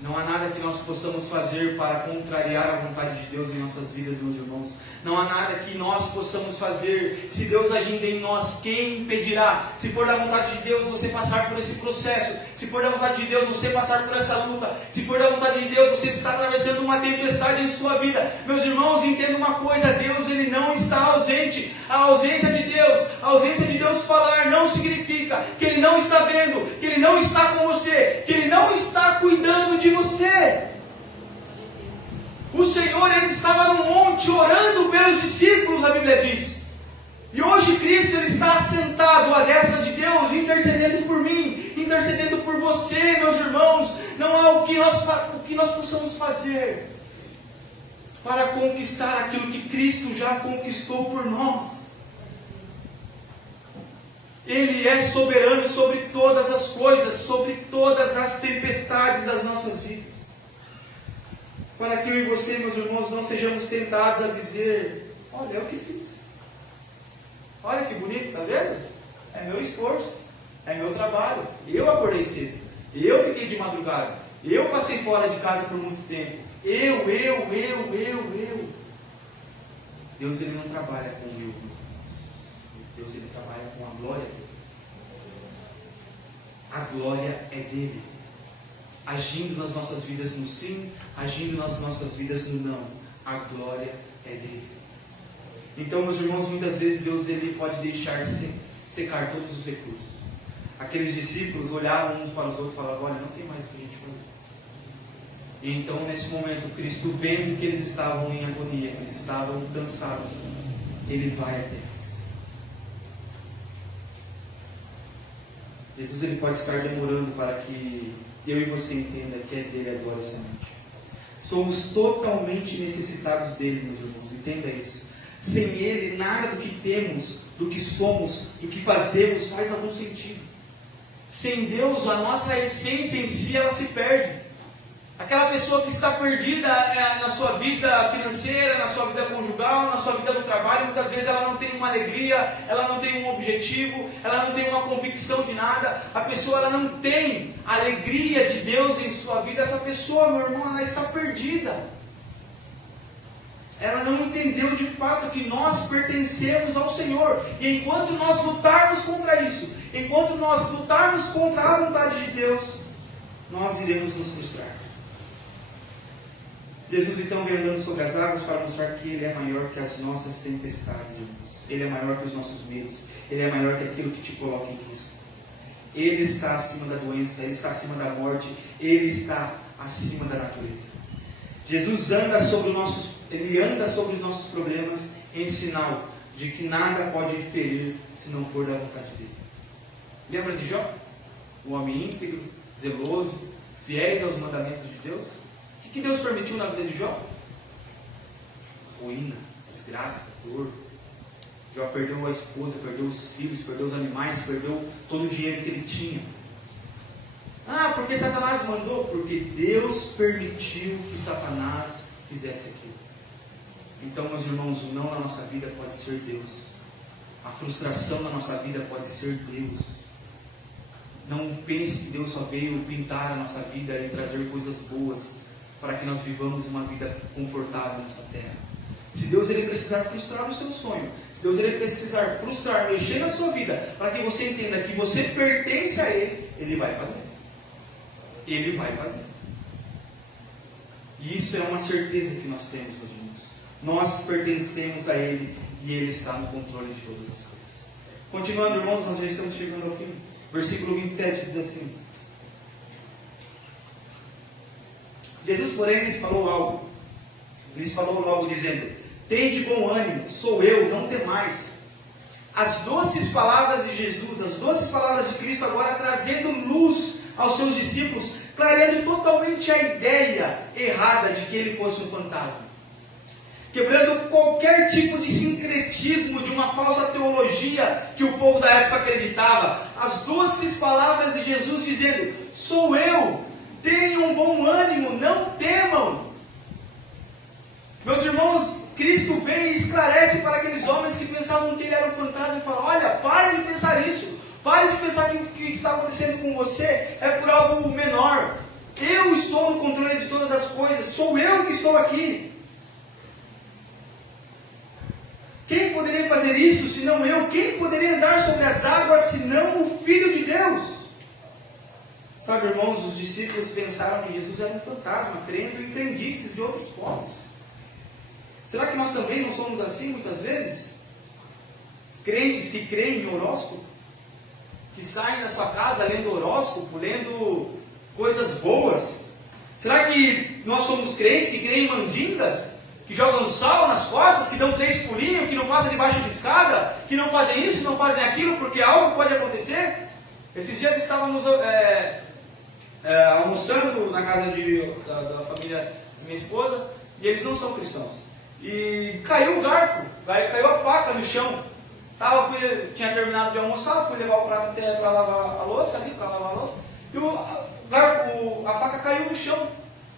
Não há nada que nós possamos fazer para contrariar a vontade de Deus em nossas vidas, meus irmãos. Não há nada que nós possamos fazer. Se Deus agindo em nós, quem impedirá? Se for da vontade de Deus você passar por esse processo, se for da vontade de Deus você passar por essa luta, se for da vontade de Deus você está atravessando uma tempestade em sua vida, meus irmãos, entenda uma coisa: Deus ele não está ausente. A ausência de Deus falar não significa que Ele não está vendo, que Ele não está com você, que Ele não está cuidando de você. O Senhor ele estava no monte orando pelos discípulos, a Bíblia diz. E hoje Cristo ele está sentado à destra de Deus, intercedendo por mim, intercedendo por você, meus irmãos. Não há o que nós possamos fazer para conquistar aquilo que Cristo já conquistou por nós. Ele é soberano sobre todas as coisas, sobre todas as tempestades das nossas vidas. Para que eu e você, meus irmãos, não sejamos tentados a dizer: olha, é o que fiz. Olha que bonito, está vendo? É meu esforço, é meu trabalho. Eu acordei cedo, eu fiquei de madrugada, eu passei fora de casa por muito tempo. Eu. Deus ele não trabalha com eu. Deus ele trabalha com a glória dele. A glória é dele. Agindo nas nossas vidas no sim, agindo nas nossas vidas no não. A glória é dele. Então, meus irmãos, muitas vezes Deus ele pode deixar secar todos os recursos. Aqueles discípulos olhavam uns para os outros e falavam: olha, não tem mais o que a gente fazer. E então, nesse momento, Cristo, vendo que eles estavam em agonia, que eles estavam cansados, Ele vai até eles. Jesus ele pode estar demorando para que eu e você entenda que é dele a glória somente. Somos totalmente necessitados dele, meus irmãos, entenda isso. Sem ele, nada do que temos, do que somos, do que fazemos faz algum sentido. Sem Deus, a nossa essência em si, ela se perde. Aquela pessoa que está perdida na sua vida financeira, na sua vida conjugal, na sua vida no trabalho, muitas vezes ela não tem uma alegria, ela não tem um objetivo, ela não tem uma convicção de nada. A pessoa ela não tem a alegria de Deus em sua vida. Essa pessoa, meu irmão, ela está perdida. Ela não entendeu de fato que nós pertencemos ao Senhor. E enquanto nós lutarmos contra isso, enquanto nós lutarmos contra a vontade de Deus, nós iremos nos frustrar. Jesus então vem andando sobre as águas para mostrar que Ele é maior que as nossas tempestades, irmãos. Ele é maior que os nossos medos. Ele é maior que aquilo que te coloca em risco. Ele está acima da doença, Ele está acima da morte, Ele está acima da natureza. Jesus anda sobre Ele anda sobre os nossos problemas em sinal de que nada pode ferir se não for da vontade dEle. Lembra de Jó? O homem íntegro, zeloso, fiéis aos mandamentos de Deus. O que Deus permitiu na vida de Jó? Ruína, desgraça, dor. Jó perdeu a esposa, perdeu os filhos, perdeu os animais, perdeu todo o dinheiro que ele tinha. Ah, porque Satanás mandou? Porque Deus permitiu que Satanás fizesse aquilo. Então, meus irmãos, o não na nossa vida pode ser Deus. A frustração na nossa vida pode ser Deus. Não pense que Deus só veio pintar a nossa vida e trazer coisas boas para que nós vivamos uma vida confortável nessa terra. Se Deus ele precisar frustrar o seu sonho, se Deus ele precisar frustrar, mexer na sua vida, para que você entenda que você pertence a Ele, Ele vai fazer. Ele vai fazer. E isso é uma certeza que nós temos, meus irmãos. Nós pertencemos a Ele e Ele está no controle de todas as coisas. Continuando, irmãos, nós já estamos chegando ao fim. Versículo 27 diz assim: Jesus, porém, lhes falou logo dizendo: tende bom ânimo, sou eu, não temais. as doces palavras de Jesus, as doces palavras de Cristo agora trazendo luz aos seus discípulos, clareando totalmente a ideia errada de que ele fosse um fantasma. Quebrando qualquer tipo de sincretismo, de uma falsa teologia que o povo da época acreditava. As doces palavras de Jesus dizendo: sou eu, tenham um bom ânimo, não temam. Meus irmãos, Cristo vem e esclarece para aqueles homens que pensavam que ele era um fantasma e fala: olha, pare de pensar isso. Pare de pensar que o que está acontecendo com você é por algo menor. Eu estou no controle de todas as coisas. Sou eu que estou aqui. Quem poderia fazer isso senão eu? Quem poderia andar sobre as águas senão o Filho de Deus? Sabe, irmãos, os discípulos pensaram que Jesus era um fantasma, crendo em crendices de outros povos. Será que nós também não somos assim muitas vezes? Crentes que creem em horóscopo, que saem da sua casa lendo horóscopo, lendo coisas boas. Será que nós somos crentes que creem em mandingas? Que jogam sal nas costas, que dão 3 pulinhos, que não passam debaixo de escada, que não fazem isso, não fazem aquilo, porque algo pode acontecer? Esses dias estávamos almoçando na casa da família da minha esposa, e eles não são cristãos. E caiu o garfo, caiu a faca no chão. Tinha terminado de almoçar, fui levar o prato até para lavar a louça, e a faca caiu no chão.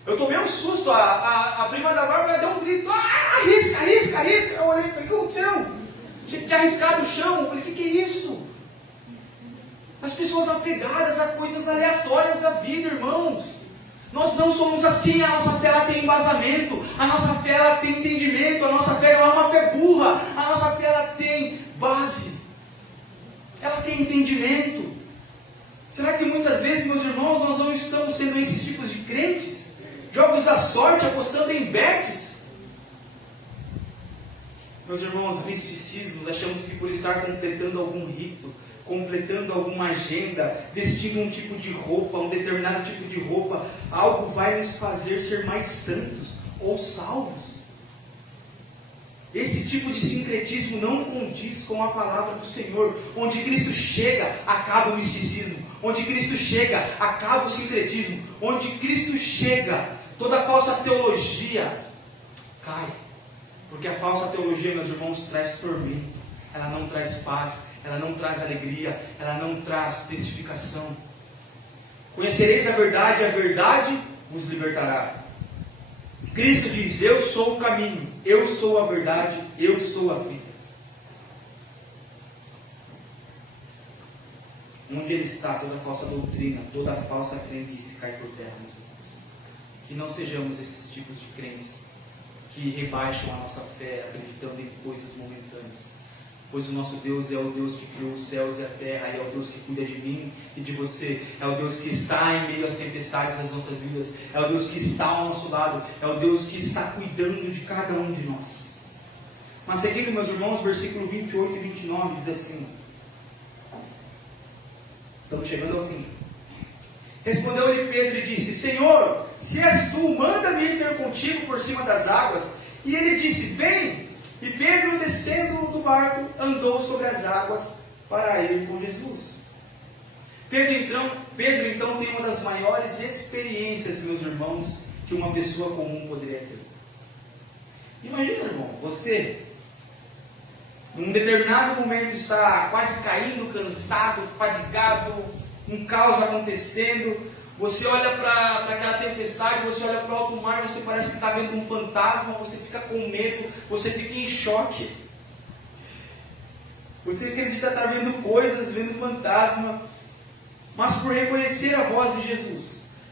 Eu tomei um susto, a prima da Bárbara deu um grito: arrisca, arrisca, arrisca. Eu olhei e falei: o que aconteceu? Tinha arriscado o chão. Eu falei: o que é isso? As pessoas apegadas a coisas aleatórias da vida, irmãos. Nós não somos assim. A nossa fé ela tem embasamento, a nossa fé ela tem entendimento, a nossa fé não é uma fé burra, a nossa fé ela tem base, ela tem entendimento. Será que muitas vezes, meus irmãos, nós não estamos sendo esses tipos de crentes? Jogos da sorte, apostando em bets? Meus irmãos, misticismos, achamos que por estar completando algum rito, completando alguma agenda, vestindo um tipo de roupa, um determinado tipo de roupa, algo vai nos fazer ser mais santos ou salvos. Esse tipo de sincretismo não condiz com a palavra do Senhor. Onde Cristo chega, acaba o misticismo. Onde Cristo chega, acaba o sincretismo. Onde Cristo chega, toda falsa teologia cai. Porque a falsa teologia, meus irmãos, traz tormento. Ela não traz paz, ela não traz alegria, ela não traz testificação. Conhecereis a verdade vos libertará. Cristo diz: eu sou o caminho, eu sou a verdade, eu sou a vida. Onde Ele está, toda falsa doutrina, toda falsa crendice cai por terra, meus irmãos. Que não sejamos esses tipos de crentes que rebaixam a nossa fé, acreditando em coisas momentâneas. Pois o nosso Deus é o Deus que criou os céus e a terra, e é o Deus que cuida de mim e de você. É o Deus que está em meio às tempestades das nossas vidas. É o Deus que está ao nosso lado. É o Deus que está cuidando de cada um de nós. Mas seguindo, meus irmãos, versículo 28 e 29 diz assim. Estamos chegando ao fim. Respondeu-lhe Pedro e disse: Senhor, se és tu, manda-me ir ter contigo por cima das águas. E ele disse: vem. E Pedro, descendo do barco, andou sobre as águas para ir com Jesus. Pedro então tem uma das maiores experiências, meus irmãos, que uma pessoa comum poderia ter. Imagina, irmão, você, num determinado momento, está quase caindo, cansado, fadigado, um caos acontecendo. Você olha para aquela tempestade, você olha para o alto mar, você parece que está vendo um fantasma, você fica com medo, você fica em choque. Você acredita estar vendo coisas, vendo fantasma, mas por reconhecer a voz de Jesus,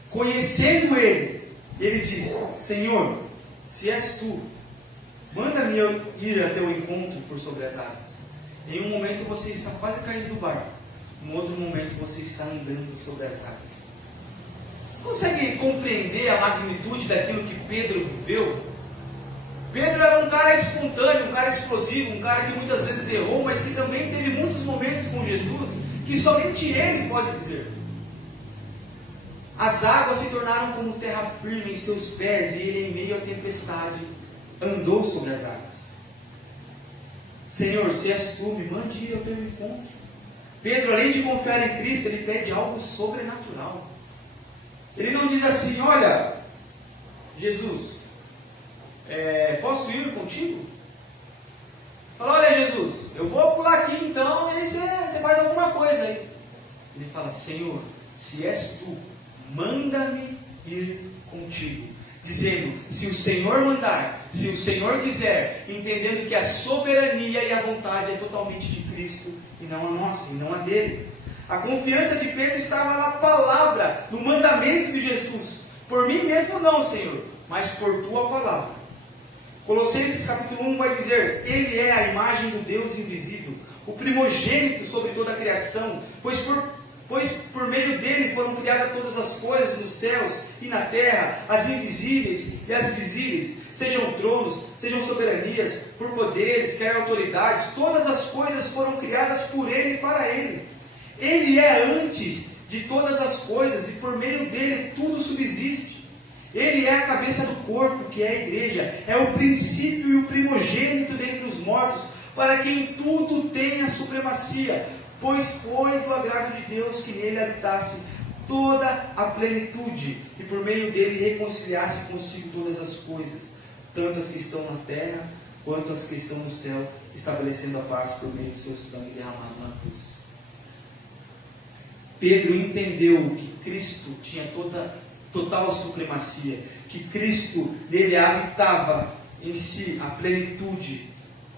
conhecendo Ele, Ele diz: Senhor, se és Tu, manda-me ir a teu encontro por sobre as águas. Em um momento você está quase caindo do barco, em outro momento você está andando sobre as águas. Consegue compreender a magnitude daquilo que Pedro viveu? Pedro era um cara espontâneo, um cara explosivo, um cara que muitas vezes errou, mas que também teve muitos momentos com Jesus que somente ele pode dizer. As águas se tornaram como terra firme em seus pés, e ele, em meio à tempestade, andou sobre as águas. Senhor, se és tu, me mande ir ao teu encontro. Pedro, além de confiar em Cristo, ele pede algo sobrenatural. Ele não diz assim: olha, Jesus, posso ir contigo? Fala: olha, Jesus, eu vou pular aqui então, e aí você faz alguma coisa aí. Ele fala: Senhor, se és tu, manda-me ir contigo. Dizendo: se o Senhor mandar, se o Senhor quiser, entendendo que a soberania e a vontade é totalmente de Cristo e não a nossa, e não a dele. A confiança de Pedro estava na palavra, no mandamento de Jesus. Por mim mesmo não, Senhor, mas por tua palavra. Colossenses capítulo 1 vai dizer: Ele é a imagem do Deus invisível, o primogênito sobre toda a criação, pois por meio dele foram criadas todas as coisas nos céus e na terra, as invisíveis e as visíveis, sejam tronos, sejam soberanias, por poderes, quer autoridades, todas as coisas foram criadas por ele e para ele. Ele é antes de todas as coisas e por meio dele tudo subsiste. Ele é a cabeça do corpo, que é a igreja, é o princípio e o primogênito dentre os mortos, para quem tudo tem a supremacia, pois foi do agrado de Deus que nele habitasse toda a plenitude, e por meio dele reconciliasse consigo todas as coisas, tanto as que estão na terra, quanto as que estão no céu, estabelecendo a paz por meio do seu sangue derramado na cruz. Pedro entendeu que Cristo tinha total supremacia, que Cristo, nele habitava em si a plenitude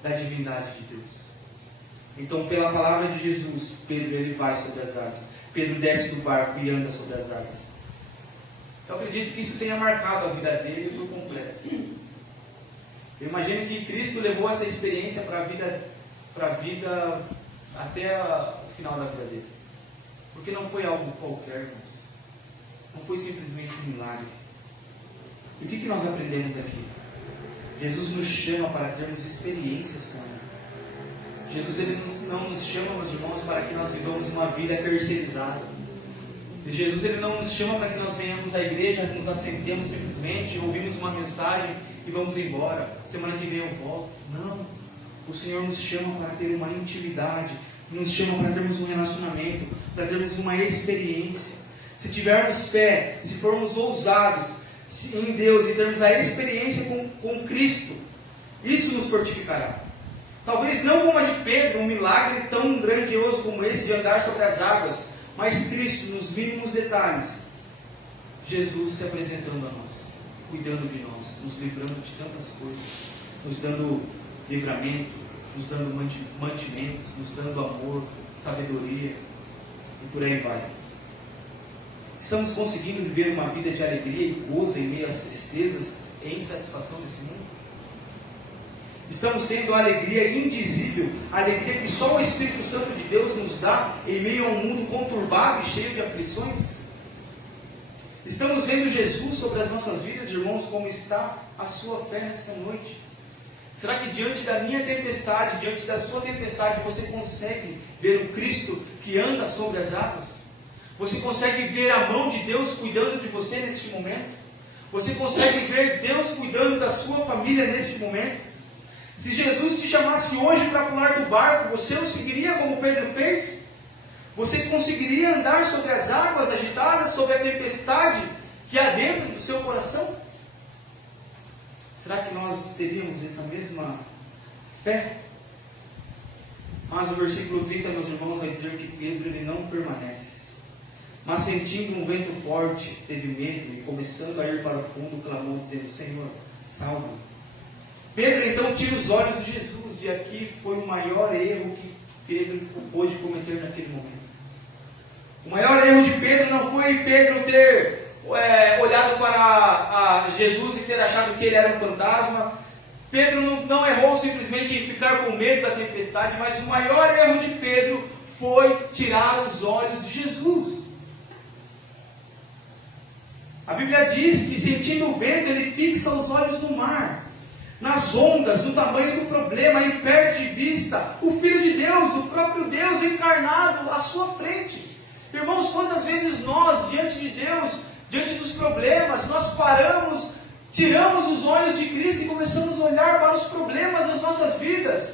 da divindade de Deus. Então, pela palavra de Jesus, Pedro ele vai sobre as águas. Pedro desce do barco e anda sobre as águas. Eu acredito que isso tenha marcado a vida dele por completo. Eu imagino que Cristo levou essa experiência para a vida até o final da vida dele. Porque não foi algo qualquer, irmãos. Não foi simplesmente um milagre. E o que nós aprendemos aqui? Jesus nos chama para termos experiências com Ele. Jesus ele não nos chama, meus irmãos, para que nós vivamos uma vida terceirizada. Jesus ele não nos chama para que nós venhamos à igreja, nos assentemos simplesmente, ouvimos uma mensagem e vamos embora. Semana que vem eu volto. Não. O Senhor nos chama para ter uma intimidade, nos chama para termos um relacionamento, para termos uma experiência. Se tivermos fé, se formos ousados em Deus e termos a experiência com Cristo, isso nos fortificará. Talvez não como a de Pedro, um milagre tão grandioso como esse de andar sobre as águas, mas Cristo, nos mínimos detalhes, Jesus se apresentando a nós, cuidando de nós, nos livrando de tantas coisas, nos dando livramento, nos dando mantimentos, nos dando amor, sabedoria, e por aí vai. Estamos conseguindo viver uma vida de alegria e gozo em meio às tristezas e insatisfação desse mundo? Estamos tendo a alegria indizível, a alegria que só o Espírito Santo de Deus nos dá em meio a um mundo conturbado e cheio de aflições? Estamos vendo Jesus sobre as nossas vidas, irmãos, como está a sua fé nesta noite? Será que diante da minha tempestade, diante da sua tempestade, você consegue ver o Cristo que anda sobre as águas? Você consegue ver a mão de Deus cuidando de você neste momento? Você consegue ver Deus cuidando da sua família neste momento? Se Jesus te chamasse hoje para pular do barco, você o seguiria como Pedro fez? Você conseguiria andar sobre as águas agitadas, sobre a tempestade que há dentro do seu coração? Será que nós teríamos essa mesma fé? Mas o versículo 30, meus irmãos, vai dizer que Pedro ele não permanece. Mas sentindo um vento forte, teve medo e começando a ir para o fundo, clamou dizendo: Senhor, salva-me. Pedro então tira os olhos de Jesus, e aqui foi o maior erro que Pedro pôde cometer naquele momento. O maior erro de Pedro não foi Pedro ter olhado para Jesus e ter achado que ele era um fantasma. Pedro não errou simplesmente em ficar com medo da tempestade, mas o maior erro de Pedro foi tirar os olhos de Jesus. A Bíblia diz que, sentindo o vento, ele fixa os olhos no mar, nas ondas, no tamanho do problema, e perde de vista o Filho de Deus, o próprio Deus encarnado à sua frente. Irmãos, quantas vezes nós, diante de Deus, diante dos problemas, nós paramos, tiramos os olhos de Cristo e começamos a olhar para os problemas das nossas vidas.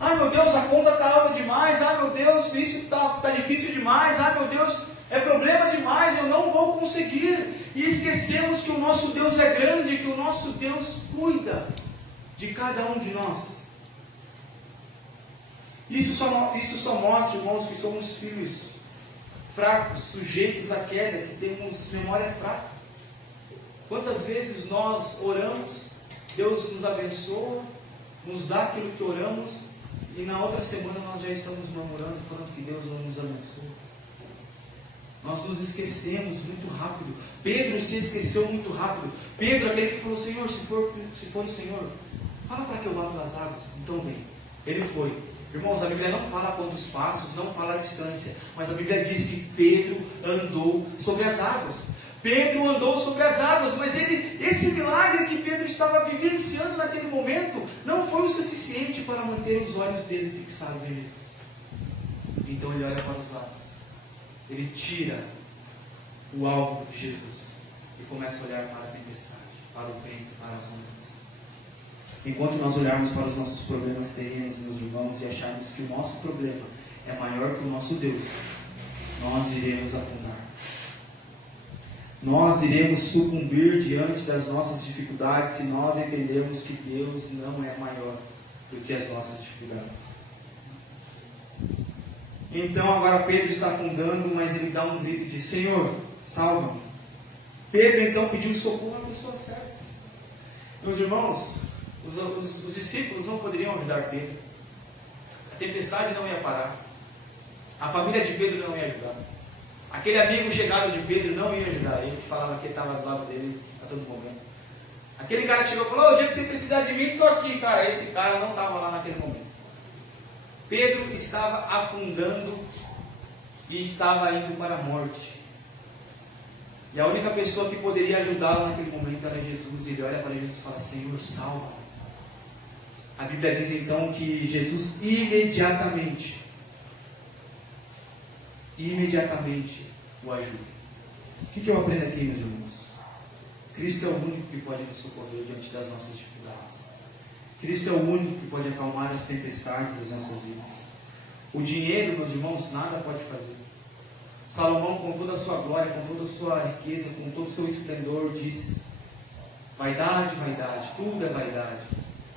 Ah, meu Deus, a conta está alta demais. Ah, meu Deus, isso está difícil demais. Ah, meu Deus, é problema demais, eu não vou conseguir. E esquecemos que o nosso Deus é grande, que o nosso Deus cuida de cada um de nós. Isso só mostra, irmãos, que somos filhos fracos, sujeitos à queda, que temos memória fraca. Quantas vezes nós oramos, Deus nos abençoa, nos dá aquilo que oramos, e na outra semana nós já estamos murmurando, falando que Deus não nos abençoa. Nós nos esquecemos muito rápido. Pedro se esqueceu muito rápido. Pedro, aquele que falou: Senhor, se for o Senhor, fala para que eu vá pelas águas. Então vem. Ele foi. Irmãos, a Bíblia não fala quantos passos, não fala a distância, mas a Bíblia diz que Pedro andou sobre as águas. Pedro andou sobre as águas, mas esse milagre que Pedro estava vivenciando naquele momento não foi o suficiente para manter os olhos dele fixados em Jesus. Então ele olha para os lados, ele tira o alvo de Jesus e começa a olhar para a tempestade, para o vento, para as ondas. Enquanto nós olharmos para os nossos problemas terrenos, meus irmãos, e acharmos que o nosso problema é maior que o nosso Deus, nós iremos afundar. Nós iremos sucumbir diante das nossas dificuldades se nós entendermos que Deus não é maior do que as nossas dificuldades. Então agora Pedro está afundando, mas ele dá um grito de: Senhor, salva-me. Pedro então pediu socorro à pessoa certa. Meus irmãos, os discípulos não poderiam ajudar Pedro. A tempestade não ia parar. A família de Pedro não ia ajudar. Aquele amigo chegado de Pedro não ia ajudar ele, que falava que estava do lado dele a todo momento. Aquele cara chegou e falou: o dia que você precisar de mim, estou aqui, cara. Esse cara não estava lá naquele momento. Pedro estava afundando e estava indo para a morte. E a única pessoa que poderia ajudá-lo naquele momento era Jesus. Ele olha para Jesus e fala: Senhor, salva. A Bíblia diz então que Jesus imediatamente o ajuda. O que eu aprendo aqui, meus irmãos? Cristo é o único que pode nos socorrer diante das nossas dificuldades. Cristo é o único que pode acalmar as tempestades das nossas vidas. O dinheiro, meus irmãos, nada pode fazer. Salomão, com toda a sua glória, com toda a sua riqueza, com todo o seu esplendor, disse: vaidade, vaidade, tudo é vaidade.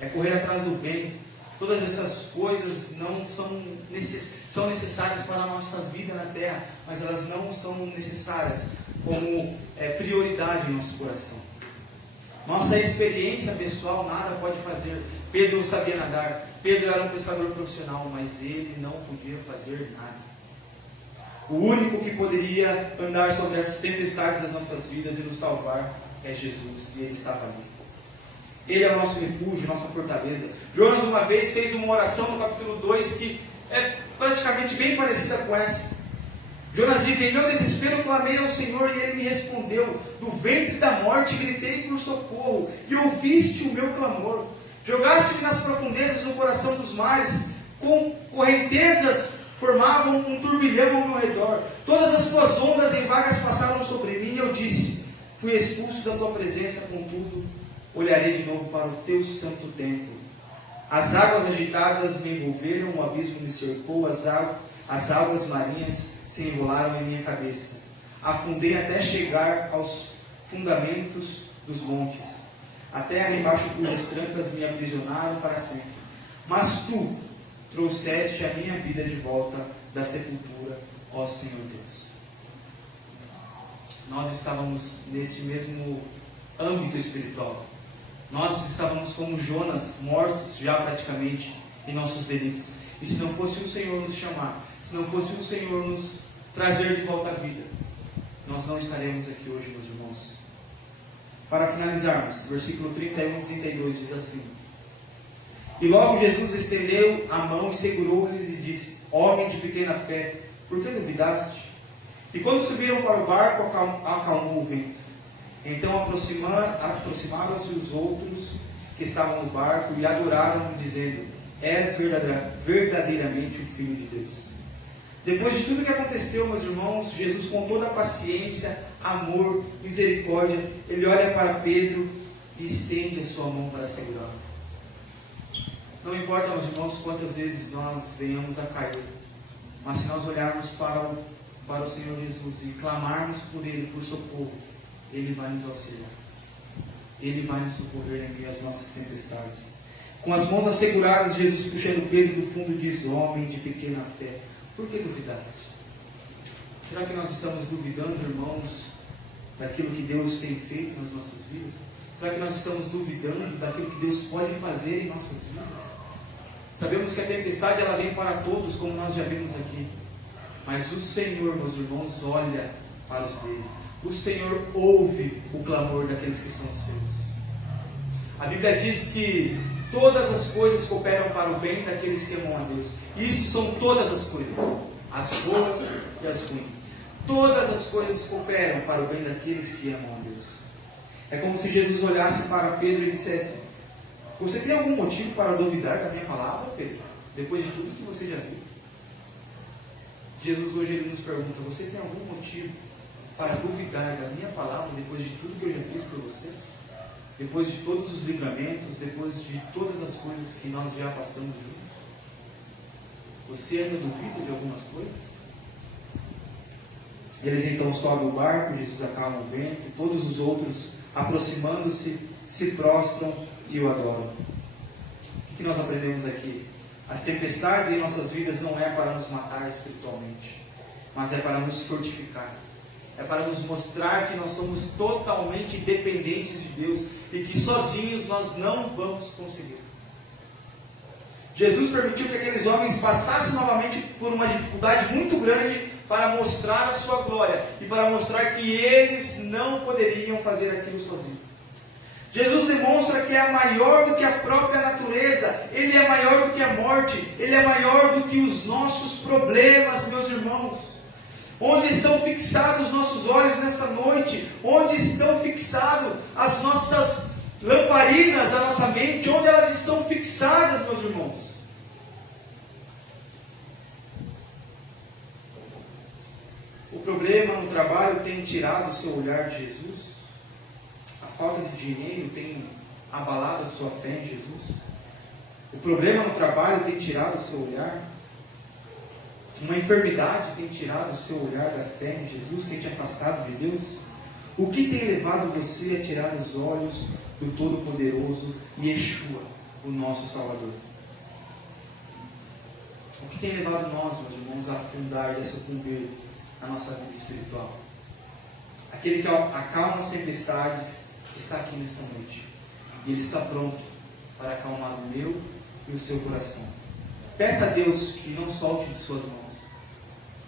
É correr atrás do vento. Todas essas coisas não são necessárias para a nossa vida na terra, mas elas não são necessárias como prioridade em nosso coração. Nossa experiência pessoal nada pode fazer. Pedro não sabia nadar. Pedro era um pescador profissional, mas ele não podia fazer nada. O único que poderia andar sobre as tempestades das nossas vidas e nos salvar é Jesus, e Ele estava ali. Ele é o nosso refúgio, nossa fortaleza. Jonas uma vez fez uma oração no capítulo 2 que é praticamente bem parecida com essa. Jonas diz: em meu desespero clamei ao Senhor e Ele me respondeu. Do ventre da morte gritei por socorro e ouviste o meu clamor. Jogaste-me nas profundezas no coração dos mares, com correntezas formavam um turbilhão ao meu redor. Todas as tuas ondas em vagas passaram sobre mim e eu disse: fui expulso da tua presença, contudo olharei de novo para o teu santo templo. As águas agitadas me envolveram, o abismo me cercou, as águas marinhas se enrolaram em minha cabeça. Afundei até chegar aos fundamentos dos montes. A terra embaixo cujas trancas me aprisionaram para sempre. Mas tu trouxeste a minha vida de volta da sepultura, ó Senhor Deus. Nós estávamos nesse mesmo âmbito espiritual. Nós estávamos como Jonas, mortos já praticamente em nossos delitos. E se não fosse o Senhor nos chamar, se não fosse o Senhor nos trazer de volta à vida, nós não estaremos aqui hoje, meus irmãos. Para finalizarmos, versículo 31 e 32 diz assim: e logo Jesus estendeu a mão e segurou-lhes e disse: homem de pequena fé, por que duvidaste? E quando subiram para o barco, acalmou o vento. Então aproximaram-se os outros que estavam no barco e adoraram, dizendo: és verdadeiramente o Filho de Deus. Depois de tudo que aconteceu, meus irmãos, Jesus, com toda a paciência, amor, misericórdia, Ele olha para Pedro e estende a sua mão para segurá-lo. Não importa, meus irmãos, quantas vezes nós venhamos a cair, mas se nós olharmos para o Senhor Jesus e clamarmos por Ele, por socorro, Ele vai nos auxiliar. Ele vai nos socorrer em meio às nossas tempestades. Com as mãos asseguradas, Jesus, puxando Pedro do fundo, diz: homem de pequena fé, por que duvidastes? Será que nós estamos duvidando, irmãos, daquilo que Deus tem feito nas nossas vidas? Será que nós estamos duvidando daquilo que Deus pode fazer em nossas vidas? Sabemos que a tempestade ela vem para todos, como nós já vimos aqui. Mas o Senhor, meus irmãos, olha para os dele. O Senhor ouve o clamor daqueles que são seus. A Bíblia diz que todas as coisas cooperam para o bem daqueles que amam a Deus. Isso são todas as coisas, as boas e as ruins. Todas as coisas cooperam para o bem daqueles que amam a Deus. É como se Jesus olhasse para Pedro e dissesse: você tem algum motivo para duvidar da minha palavra, Pedro? Depois de tudo que você já viu? Jesus hoje ele nos pergunta: você tem algum motivo para duvidar da minha palavra depois de tudo que eu já fiz por você? Depois de todos os livramentos, depois de todas as coisas que nós já passamos juntos? Você ainda duvida de algumas coisas? Eles então sobem o barco, Jesus acalma o vento, e todos os outros, aproximando-se, se prostram e o adoram. O que nós aprendemos aqui? As tempestades em nossas vidas não é para nos matar espiritualmente, mas é para nos fortificar. É para nos mostrar que nós somos totalmente dependentes de Deus e que sozinhos nós não vamos conseguir. Jesus permitiu que aqueles homens passassem novamente por uma dificuldade muito grande para mostrar a sua glória e para mostrar que eles não poderiam fazer aquilo sozinhos. Jesus demonstra que é maior do que a própria natureza, Ele é maior do que a morte, Ele é maior do que os nossos problemas, meus irmãos. Onde estão fixados os nossos olhos nessa noite? Onde estão fixadas as nossas lamparinas, a nossa mente? Onde elas estão fixadas, meus irmãos? O problema no trabalho tem tirado o seu olhar de Jesus? A falta de dinheiro tem abalado a sua fé em Jesus? O problema no trabalho tem tirado o seu olhar? Uma enfermidade tem tirado o seu olhar da fé em Jesus? Tem te afastado de Deus? O que tem levado você a tirar os olhos do Todo-Poderoso Yeshua, o nosso Salvador? O que tem levado nós, meus irmãos, a afundar e a sucumbir na nossa vida espiritual? Aquele que acalma as tempestades está aqui nesta noite. E Ele está pronto para acalmar o meu e o seu coração. Peça a Deus que não solte de suas mãos.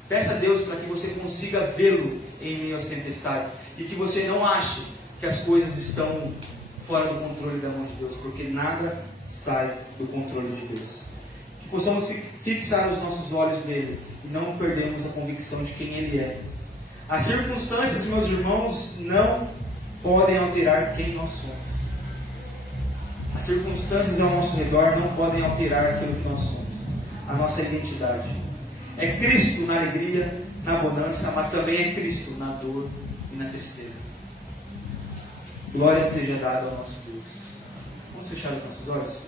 Peça a Deus para que você consiga vê-lo em meio às tempestades. E que você não ache que as coisas estão fora do controle da mão de Deus. Porque nada sai do controle de Deus. Que possamos fixar os nossos olhos nele e não perdemos a convicção de quem Ele é. As circunstâncias, meus irmãos, não podem alterar quem nós somos. As circunstâncias ao nosso redor não podem alterar aquilo que nós somos, a nossa identidade. É Cristo na alegria, na abundância, mas também é Cristo na dor e na tristeza. Glória seja dada ao nosso Deus. Vamos fechar os nossos olhos?